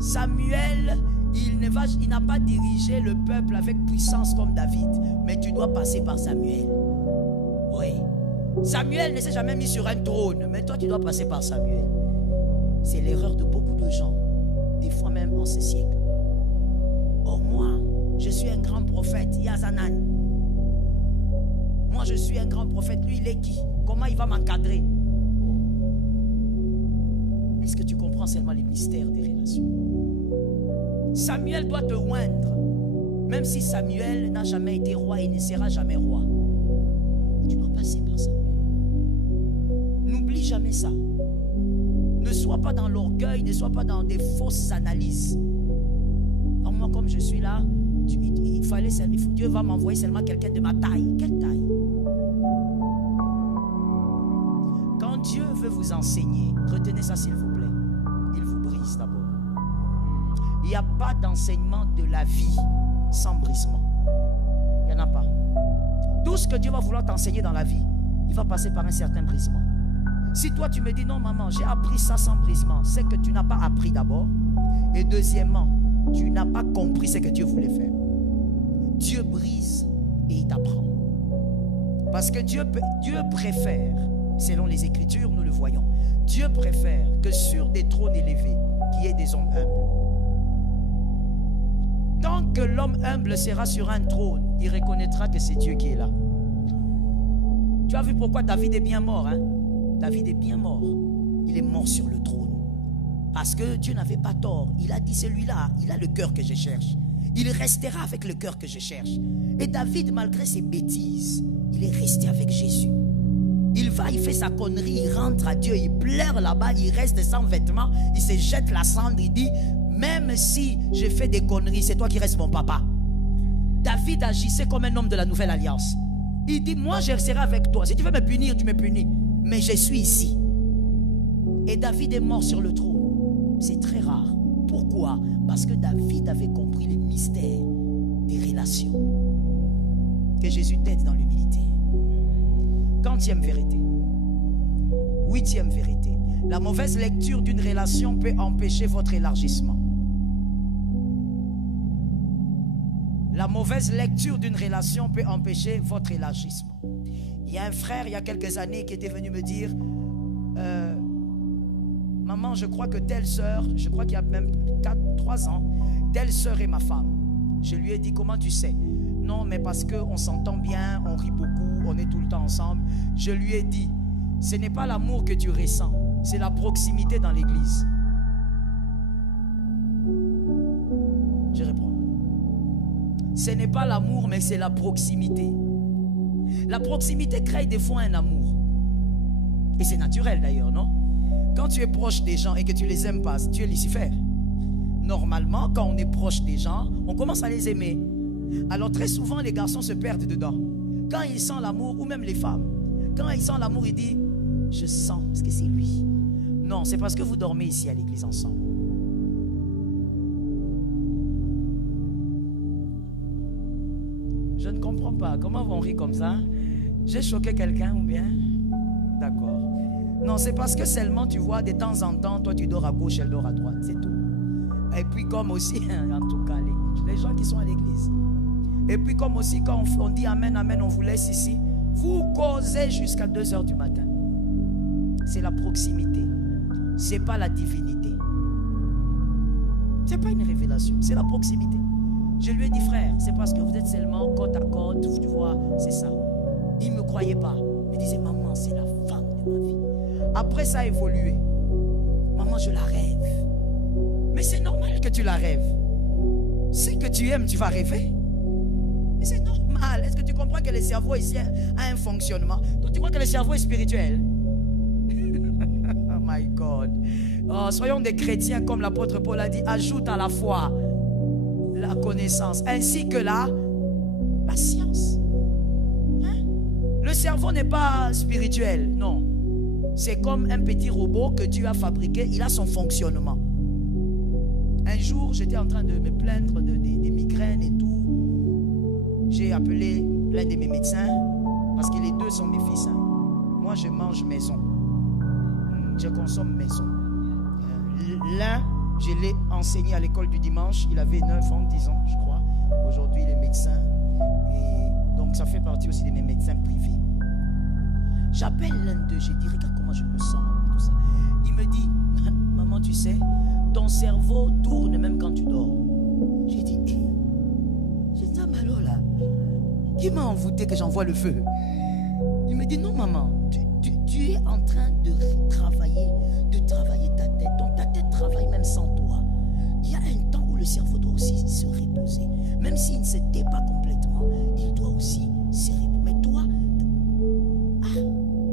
Samuel, il n'a pas dirigé le peuple avec puissance comme David. Mais tu dois passer par Samuel. Oui. Samuel ne s'est jamais mis sur un trône. Mais toi, tu dois passer par Samuel. C'est l'erreur de beaucoup de gens. Des fois même en ce siècle. Oh, moi, je suis un grand prophète. Yazanan. Moi, je suis un grand prophète. Lui, il est qui? Comment il va m'encadrer? Est-ce que tu comprends seulement les mystères des relations? Samuel doit te oindre. Même si Samuel n'a jamais été roi et ne sera jamais roi. Tu dois passer par Samuel. N'oublie jamais ça. Ne sois pas dans l'orgueil, ne sois pas dans des fausses analyses. Alors moi, comme je suis là, Dieu va m'envoyer seulement quelqu'un de ma taille. Quelle taille? Quand Dieu veut vous enseigner, retenez ça s'il vous plaît. Il vous brise d'abord. Il n'y a pas d'enseignement de la vie sans brisement. Il n'y en a pas. Tout ce que Dieu va vouloir t'enseigner dans la vie, il va passer par un certain brisement. Si toi tu me dis non maman, j'ai appris ça sans brisement, c'est que tu n'as pas appris d'abord. Et deuxièmement, tu n'as pas compris ce que Dieu voulait faire. Dieu brise et il t'apprend. Parce que Dieu préfère, selon les Écritures, nous le voyons, Dieu préfère que sur des trônes élevés, qu'il y ait des hommes humbles. Tant que l'homme humble sera sur un trône, il reconnaîtra que c'est Dieu qui est là. Tu as vu pourquoi David est bien mort, hein? David est bien mort. Il est mort sur le trône. Parce que Dieu n'avait pas tort. Il a dit, celui-là, il a le cœur que je cherche. Il restera avec le cœur que je cherche. Et David, malgré ses bêtises, il est resté avec Jésus. Il fait sa connerie, il rentre à Dieu, il pleure là-bas, il reste sans vêtements, il se jette la cendre, il dit, même si je fais des conneries, c'est toi qui restes mon papa. David agissait comme un homme de la nouvelle alliance. Il dit, moi je serai avec toi. Si tu veux me punir, tu me punis. Mais je suis ici. Et David est mort sur le trône. C'est très rare. Pourquoi? Parce que David avait compris les mystères des relations. Que Jésus t'aide dans l'humilité. Quantième vérité. 8e vérité. La mauvaise lecture d'une relation peut empêcher votre élargissement. La mauvaise lecture d'une relation peut empêcher votre élargissement. Il y a un frère, il y a quelques années, qui était venu me dire maman, je crois que telle sœur, je crois qu'il y a même 3 ans, telle sœur est ma femme. Je lui ai dit, comment tu sais? Non, mais parce qu'on s'entend bien, on rit beaucoup, on est tout le temps ensemble. Je lui ai dit, ce n'est pas l'amour que tu ressens, c'est la proximité dans l'église. Je réponds. Ce n'est pas l'amour, mais c'est la proximité. La proximité crée des fois un amour. Et c'est naturel d'ailleurs, non? Quand tu es proche des gens et que tu les aimes pas, tu es Lucifer. Normalement, quand on est proche des gens, on commence à les aimer. Alors très souvent, les garçons se perdent dedans. Quand ils sentent l'amour, ou même les femmes, quand ils sentent l'amour, ils disent, je sens que c'est lui. Non, c'est parce que vous dormez ici à l'église ensemble. Je ne comprends pas. Comment on rit comme ça? J'ai choqué quelqu'un ou bien? D'accord. Non, c'est parce que seulement tu vois de temps en temps, toi tu dors à gauche, elle dort à droite. C'est tout. Et puis comme aussi, en tout cas, les gens qui sont à l'église. Et puis comme aussi quand on dit Amen, Amen, on vous laisse ici. Vous causez jusqu'à 2 h du matin. C'est la proximité. C'est pas la divinité. C'est pas une révélation, c'est la proximité. Je lui ai dit, frère, c'est parce que vous êtes seulement côte à côte, tu vois, c'est ça. Il ne me croyait pas. Il me disait, maman, c'est la femme de ma vie. Après, ça a évolué. Maman, je la rêve. Mais c'est normal que tu la rêves. Si que tu aimes, tu vas rêver. Mais c'est normal. Est-ce que tu comprends que le cerveau ici a un fonctionnement? Toi, tu crois que le cerveau est spirituel? Oh my God. Oh, soyons des chrétiens comme l'apôtre Paul a dit. Ajoute à la foi la connaissance ainsi que la science. Hein? Le cerveau n'est pas spirituel, non. C'est comme un petit robot que Dieu a fabriqué. Il a son fonctionnement. Un jour, j'étais en train de me plaindre des migraines et tout. J'ai appelé l'un de mes médecins parce que les deux sont mes fils. Hein. Moi, je mange maison. Je consomme maison. L'un, je l'ai enseigné à l'école du dimanche. Il avait 9 ans, 10 ans, je crois. Aujourd'hui, il est médecin. Et donc, ça fait partie aussi de mes médecins privés. J'appelle l'un d'eux. J'ai dit, regarde comment je me sens. Tout ça. Il me dit, maman, tu sais, ton cerveau tourne même quand tu dors. J'ai dit, c'est ça, malo là. Qui m'a envoûté que j'envoie le feu? Il me dit, non, maman, tu es en train de travailler ta tête. Donc ta tête travaille même sans toi. Il y a un temps où le cerveau doit aussi se reposer. Même s'il ne se tait pas complètement, il doit aussi se reposer. Mais toi,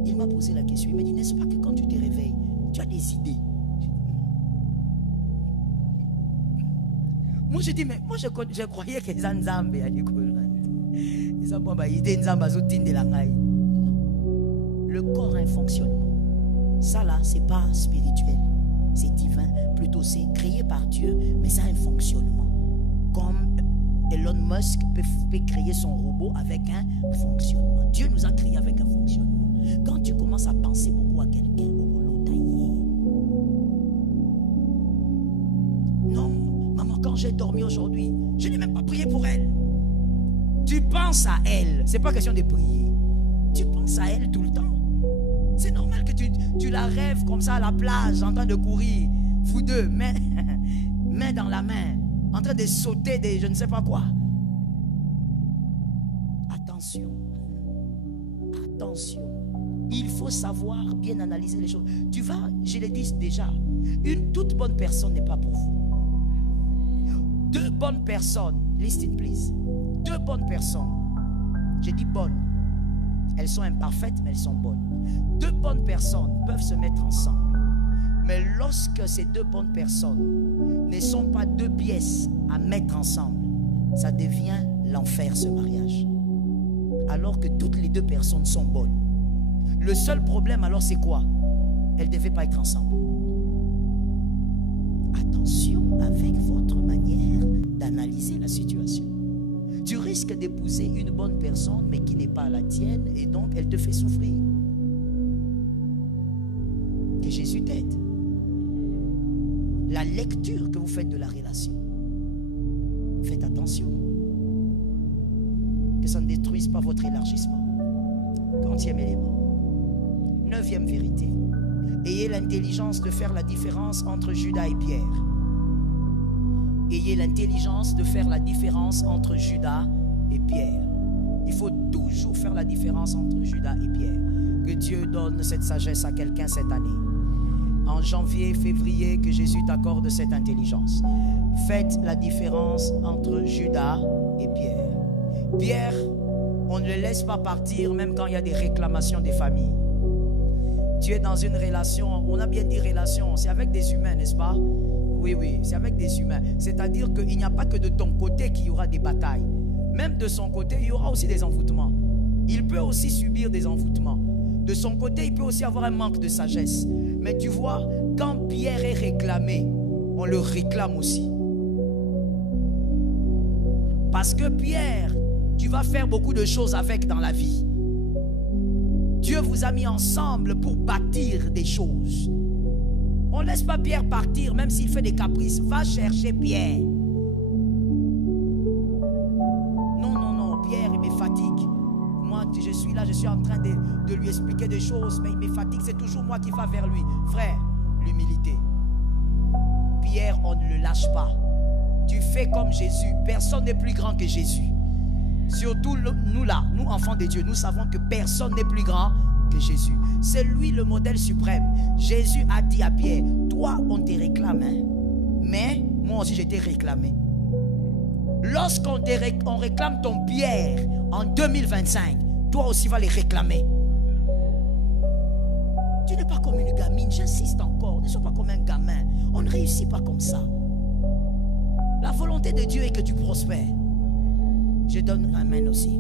il m'a posé la question. Il m'a dit, n'est-ce pas que quand tu te réveilles, tu as des idées? Moi je dis, mais moi je croyais que Zanzambe a dit le corps a un fonctionnement. Ça là, c'est pas spirituel, c'est divin. Plutôt c'est créé par Dieu, mais ça a un fonctionnement. Comme Elon Musk peut créer son robot avec un fonctionnement. Dieu nous a créés avec un fonctionnement. Quand tu commences à penser beaucoup à quelqu'un, non, maman, quand j'ai dormi aujourd'hui, je n'ai même pas prié pour elle. Tu penses à elle, c'est pas question de prier. Tu penses à elle tout le temps. C'est normal que tu la rêves comme ça à la plage, en train de courir, vous deux, main dans la main, en train de sauter des je ne sais pas quoi. Attention. Attention. Il faut savoir bien analyser les choses. Tu vas, je l'ai dit déjà, une toute bonne personne n'est pas pour vous. 2 bonnes personnes, listen please. 2 bonnes personnes, j'ai dit bonnes. Elles sont imparfaites, mais elles sont bonnes. 2 bonnes personnes peuvent se mettre ensemble. Mais lorsque ces 2 bonnes personnes ne sont pas 2 pièces à mettre ensemble, ça devient l'enfer, ce mariage. Alors que toutes les 2 personnes sont bonnes. Le seul problème alors c'est quoi? Elles ne devaient pas être ensemble. Attention avec votre manière d'analyser la situation. Tu risques d'épouser une bonne personne mais qui n'est pas la tienne et donc elle te fait souffrir. Que Jésus t'aide. La lecture que vous faites de la relation, faites attention que ça ne détruise pas votre élargissement. 10e élément. 9e vérité. Ayez l'intelligence de faire la différence entre Judas et Pierre. Ayez l'intelligence de faire la différence entre Judas et Pierre. Il faut toujours faire la différence entre Judas et Pierre. Que Dieu donne cette sagesse à quelqu'un cette année. En janvier, février, que Jésus t'accorde cette intelligence. Faites la différence entre Judas et Pierre. Pierre, on ne le laisse pas partir même quand il y a des réclamations des familles. Tu es dans une relation, on a bien dit relation, c'est avec des humains, n'est-ce pas? Oui, c'est avec des humains. C'est-à-dire qu'il n'y a pas que de ton côté qu'il y aura des batailles. même de son côté, il y aura aussi des envoûtements. Il peut aussi subir des envoûtements. De son côté, il peut aussi avoir un manque de sagesse. Mais tu vois, quand Pierre est réclamé, on le réclame aussi. Parce que Pierre, tu vas faire beaucoup de choses avec dans la vie. Dieu vous a mis ensemble pour bâtir des choses. On ne laisse pas Pierre partir, même s'il fait des caprices. Va chercher Pierre. Non, non, non, Pierre, il me fatigue. Moi, je suis là, je suis en train de lui expliquer des choses, mais il me fatigue, c'est toujours moi qui vais vers lui. Frère, l'humilité. Pierre, on ne le lâche pas. Tu fais comme Jésus. Personne n'est plus grand que Jésus. Surtout nous là, nous enfants de Dieu, nous savons que personne n'est plus grand que Jésus. C'est lui le modèle suprême. Jésus a dit à Pierre, toi on te réclame, hein? Mais moi aussi je t'ai réclamé. Lorsqu'on réclame ton Pierre en 2025, toi aussi vas les réclamer. Tu n'es pas comme une gamine, j'insiste encore, ne sois pas comme un gamin. On ne réussit pas comme ça. La volonté de Dieu est que tu prospères. Je donne un amen aussi.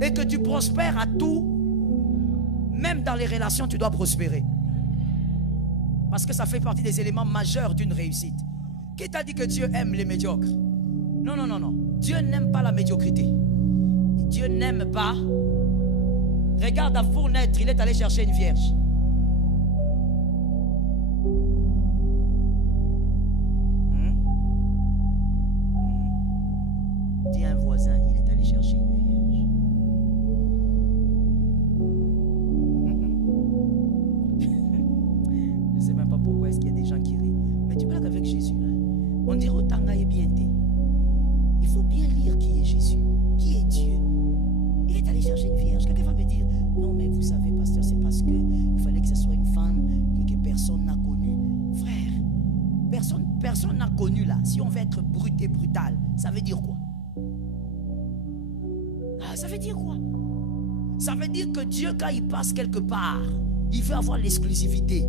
Et que tu prospères à tout. Même dans les relations, tu dois prospérer. Parce que ça fait partie des éléments majeurs d'une réussite. Qui t'a dit que Dieu aime les médiocres? Non, non, non, non. Dieu n'aime pas la médiocrité. Dieu n'aime pas. Regarde, pour naître, il est allé chercher une vierge. Dis à un voisin, il est allé chercher une vierge. Je ne sais même pas pourquoi est-ce qu'il y a des gens qui rient. Mais tu blagues avec Jésus. Hein? On dirait autant est bien té. Il faut bien lire qui est Jésus, qui est Dieu. Il est allé chercher une vierge. Quelqu'un va me dire, non mais vous savez pasteur, c'est parce que il fallait que ce soit une femme que personne n'a connue. Frère, personne n'a connu là. Si on veut être brut et brutal, ça veut dire quoi? Ça veut dire quoi? Ça veut dire que Dieu, quand il passe quelque part, il veut avoir l'exclusivité.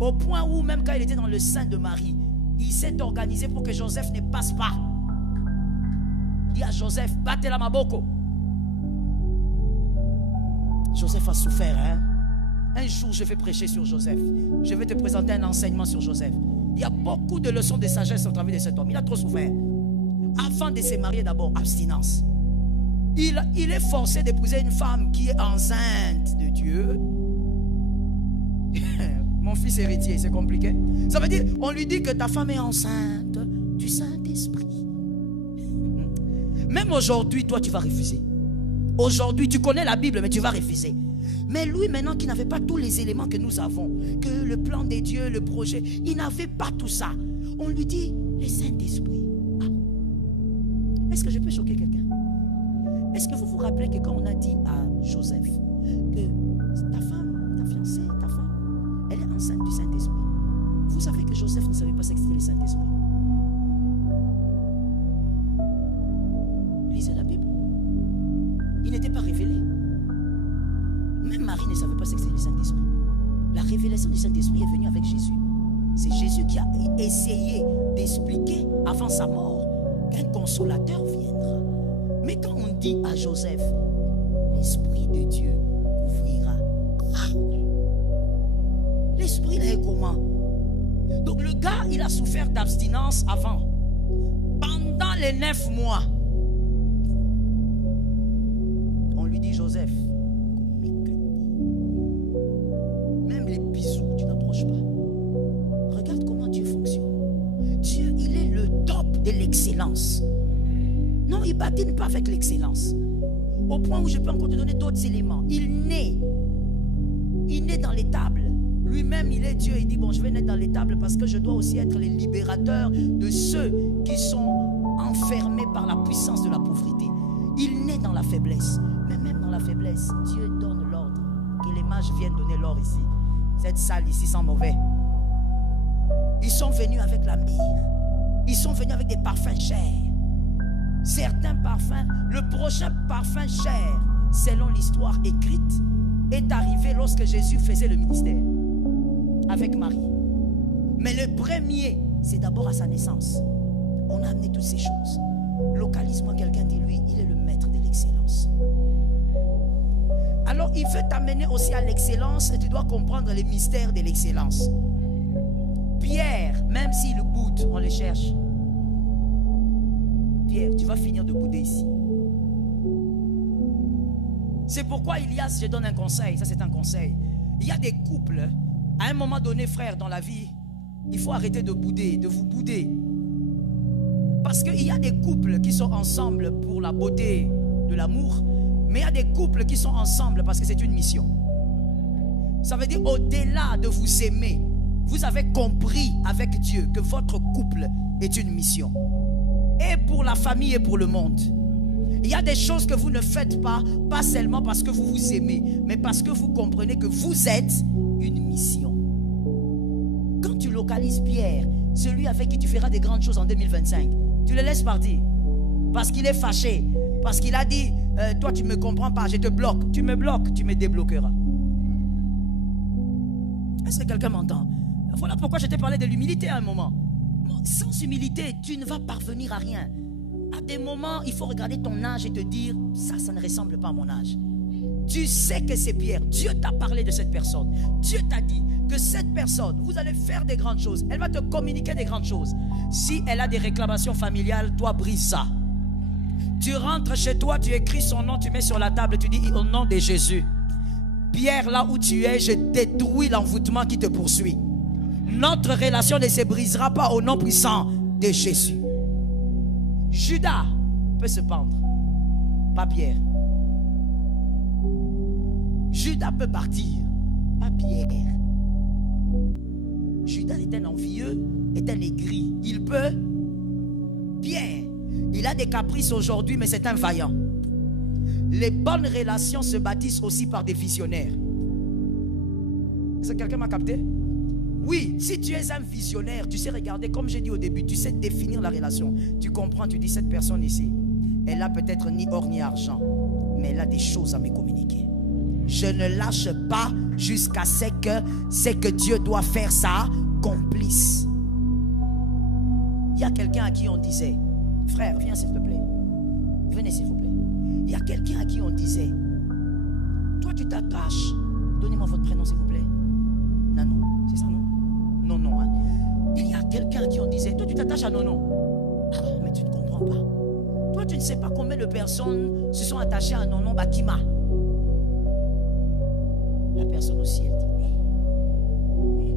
Au point où même quand il était dans le sein de Marie, il s'est organisé pour que Joseph ne passe pas. Il dit à Joseph, batte la maboko. Joseph a souffert, hein? Un jour, je vais prêcher sur Joseph. Je vais te présenter un enseignement sur Joseph. Il y a beaucoup de leçons de sagesse au travers de cet homme. Il a trop souffert. Avant de se marier, d'abord, abstinence. Il est forcé d'épouser une femme qui est enceinte de Dieu. Mon fils héritier, c'est compliqué. Ça veut dire, on lui dit que ta femme est enceinte du Saint-Esprit. Même aujourd'hui, toi, tu vas refuser. Aujourd'hui, tu connais la Bible, mais tu vas refuser. Mais lui, maintenant, qui n'avait pas tous les éléments que nous avons, que le plan des dieux, le projet, il n'avait pas tout ça. On lui dit, le Saint-Esprit. Ah. Est-ce que je peux choquer quelqu'un? Est-ce que vous vous rappelez que quand on a dit à Joseph que ta femme, ta fiancée, ta femme, elle est enceinte du Saint-Esprit? Vous savez que Joseph ne savait pas ce que c'était le Saint-Esprit. Lisez la Bible. Il n'était pas révélé. Même Marie ne savait pas ce que c'était le Saint-Esprit. La révélation du Saint-Esprit est venue avec Jésus. C'est Jésus qui a essayé d'expliquer avant sa mort qu'un consolateur viendra. Mais quand on dit à Joseph, l'Esprit de Dieu couvrira. L'Esprit là est comment? Donc le gars, il a souffert d'abstinence avant. Pendant les 9 mois, on lui dit, Joseph, même les bisous, tu n'approches pas. Regarde comment Dieu fonctionne. Dieu, il est le top de l'excellence. Non, il ne badine pas avec l'excellence. Au point où je peux encore te donner d'autres éléments. Il naît dans l'étable. Lui-même, il est Dieu. Il dit, bon, je vais naître dans l'étable parce que je dois aussi être le libérateur de ceux qui sont enfermés par la puissance de la pauvreté. Il naît dans la faiblesse. Mais même dans la faiblesse, Dieu donne l'ordre. Que les mages viennent donner l'ordre ici. Cette salle ici sent mauvais. Ils sont venus avec la myrrhe. Ils sont venus avec des parfums chers. Certains parfums, le prochain parfum cher, selon l'histoire écrite, est arrivé lorsque Jésus faisait le ministère avec Marie. Mais le premier, c'est d'abord à sa naissance. On a amené toutes ces choses. Localise-moi quelqu'un, dis-lui, il est le maître de l'excellence. Alors, il veut t'amener aussi à l'excellence et tu dois comprendre les mystères de l'excellence. Pierre, même s'il boude, on le cherche. Pierre, tu vas finir de bouder ici. C'est pourquoi je donne un conseil, ça c'est un conseil. Il y a des couples, à un moment donné, frère, dans la vie, il faut arrêter de bouder, de vous bouder. Parce qu'il y a des couples qui sont ensemble pour la beauté de l'amour, mais il y a des couples qui sont ensemble parce que c'est une mission. Ça veut dire au-delà de vous aimer, vous avez compris avec Dieu que votre couple est une mission. Et pour la famille et pour le monde. Il y a des choses que vous ne faites pas seulement parce que vous vous aimez, mais parce que vous comprenez que vous êtes une mission. Quand tu localises Pierre, celui avec qui tu feras des grandes choses en 2025, tu le laisses partir. Parce qu'il est fâché. Parce qu'il a dit, toi tu ne me comprends pas, je te bloque. Tu me bloques, tu me débloqueras. Est-ce que quelqu'un m'entend? Voilà pourquoi je t'ai parlé de l'humilité à un moment. Sans humilité, tu ne vas parvenir à rien. À des moments, il faut regarder ton âge et te dire, ça ne ressemble pas à mon âge. Tu sais que c'est Pierre. Dieu t'a parlé de cette personne. Dieu t'a dit que cette personne, vous allez faire des grandes choses. Elle va te communiquer des grandes choses. Si elle a des réclamations familiales, toi brise ça. Tu rentres chez toi, tu écris son nom, tu mets sur la table, tu dis au nom de Jésus. Pierre, là où tu es, je détruis l'envoûtement qui te poursuit. Notre relation ne se brisera pas au nom puissant de Jésus. Judas peut se pendre, pas Pierre. Judas peut partir, pas Pierre. Judas est un envieux, est un aigri. Il peut. Pierre, il a des caprices aujourd'hui, mais c'est un vaillant. Les bonnes relations se bâtissent aussi par des visionnaires. Est-ce que quelqu'un m'a capté? Oui, si tu es un visionnaire, tu sais regarder, comme j'ai dit au début, tu sais définir la relation. Tu comprends, tu dis cette personne ici, elle a peut-être ni or ni argent, mais elle a des choses à me communiquer. Je ne lâche pas jusqu'à ce que Dieu doit faire ça complice. Il y a quelqu'un à qui on disait, frère, viens s'il te plaît. Venez s'il vous plaît. Il y a quelqu'un à qui on disait, toi tu t'attaches. Donnez-moi votre prénom s'il vous plaît. Nanon, c'est ça non? Non, hein? Il y a quelqu'un à qui on disait, toi tu t'attaches à Nonon. Ah, mais tu ne comprends pas. Toi tu ne sais pas combien de personnes se sont attachées à Nonon Bakima. La personne aussi elle dit,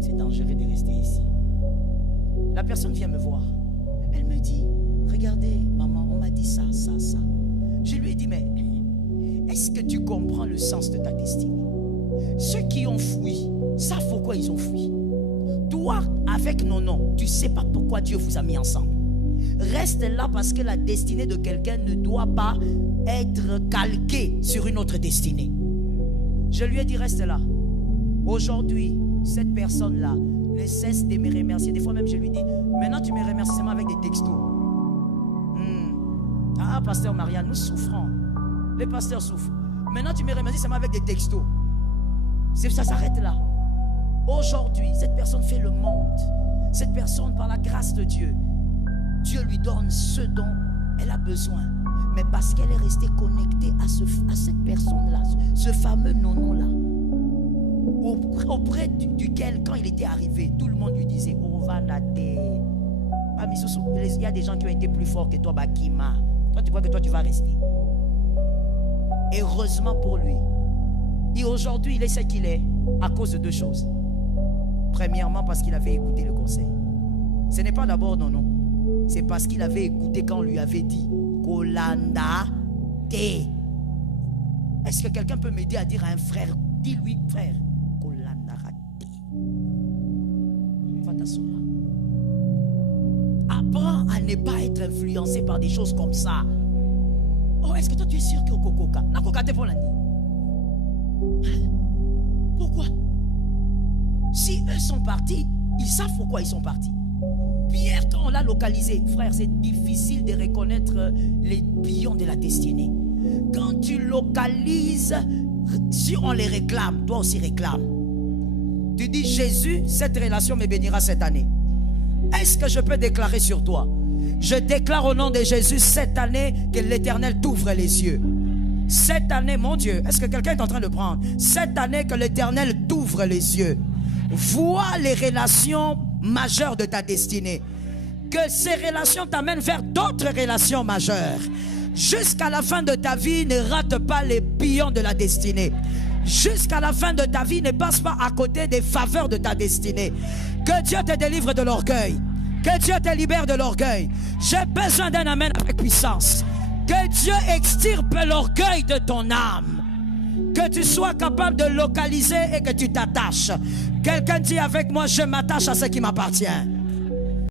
c'est dangereux de rester ici. La personne vient me voir. Elle me dit, regardez maman, on m'a dit ça. Je lui ai dit, mais est-ce que tu comprends le sens de ta destinée? Ceux qui ont fui savent pourquoi ils ont fui. Toi, avec Nonon, tu ne sais pas pourquoi Dieu vous a mis ensemble. Reste là parce que la destinée de quelqu'un ne doit pas être calquée sur une autre destinée. Je lui ai dit, reste là. Aujourd'hui, cette personne-là ne cesse de me remercier. Des fois même, je lui dis, maintenant tu me remercies seulement avec des textos. Ah, pasteur Marianne, nous souffrons. Les pasteurs souffrent. Maintenant, tu me remercies seulement avec des textos. Ça s'arrête là. Aujourd'hui, cette personne fait le monde. Cette personne, par la grâce de Dieu, Dieu lui donne ce dont elle a besoin. Mais parce qu'elle est restée connectée à cette personne-là, ce fameux nonon-là, auprès duquel, quand il était arrivé, tout le monde lui disait, oh, va nater. Il y a des gens qui ont été plus forts que toi, Bakima. Toi, tu crois que toi, tu vas rester. Heureusement pour lui. Et aujourd'hui, il est ce qu'il est à cause de deux choses. Premièrement, parce qu'il avait écouté le conseil. Ce n'est pas d'abord non. C'est parce qu'il avait écouté quand on lui avait dit Kolanda Te. Est-ce que quelqu'un peut m'aider à dire à un frère, dis-lui, frère, Kolanda Te. Va t'asseoir. Apprends à ne pas être influencé par des choses comme ça. Oh, est-ce que toi tu es sûr que Kokoka n'a pas pour la nuit? Pourquoi? Si eux sont partis, ils savent pourquoi ils sont partis. Pierre, quand on l'a localisé, frère, c'est difficile de reconnaître les pions de la destinée. Quand tu localises, si on les réclame, toi aussi réclame. Tu dis, Jésus, cette relation me bénira cette année. Est-ce que je peux déclarer sur toi Je déclare au nom de Jésus cette année que l'Éternel t'ouvre les yeux. Cette année, mon Dieu, est-ce que quelqu'un est en train de prendre? Cette année que l'Éternel t'ouvre les yeux. Vois les relations majeures de ta destinée. Que ces relations t'amènent vers d'autres relations majeures. Jusqu'à la fin de ta vie, ne rate pas les pions de la destinée. Jusqu'à la fin de ta vie, ne passe pas à côté des faveurs de ta destinée. Que Dieu te délivre de l'orgueil. Que Dieu te libère de l'orgueil. J'ai besoin d'un amen avec puissance. Que Dieu extirpe l'orgueil de ton âme. Que tu sois capable de localiser et que tu t'attaches. Quelqu'un dit avec moi, je m'attache à ce qui m'appartient.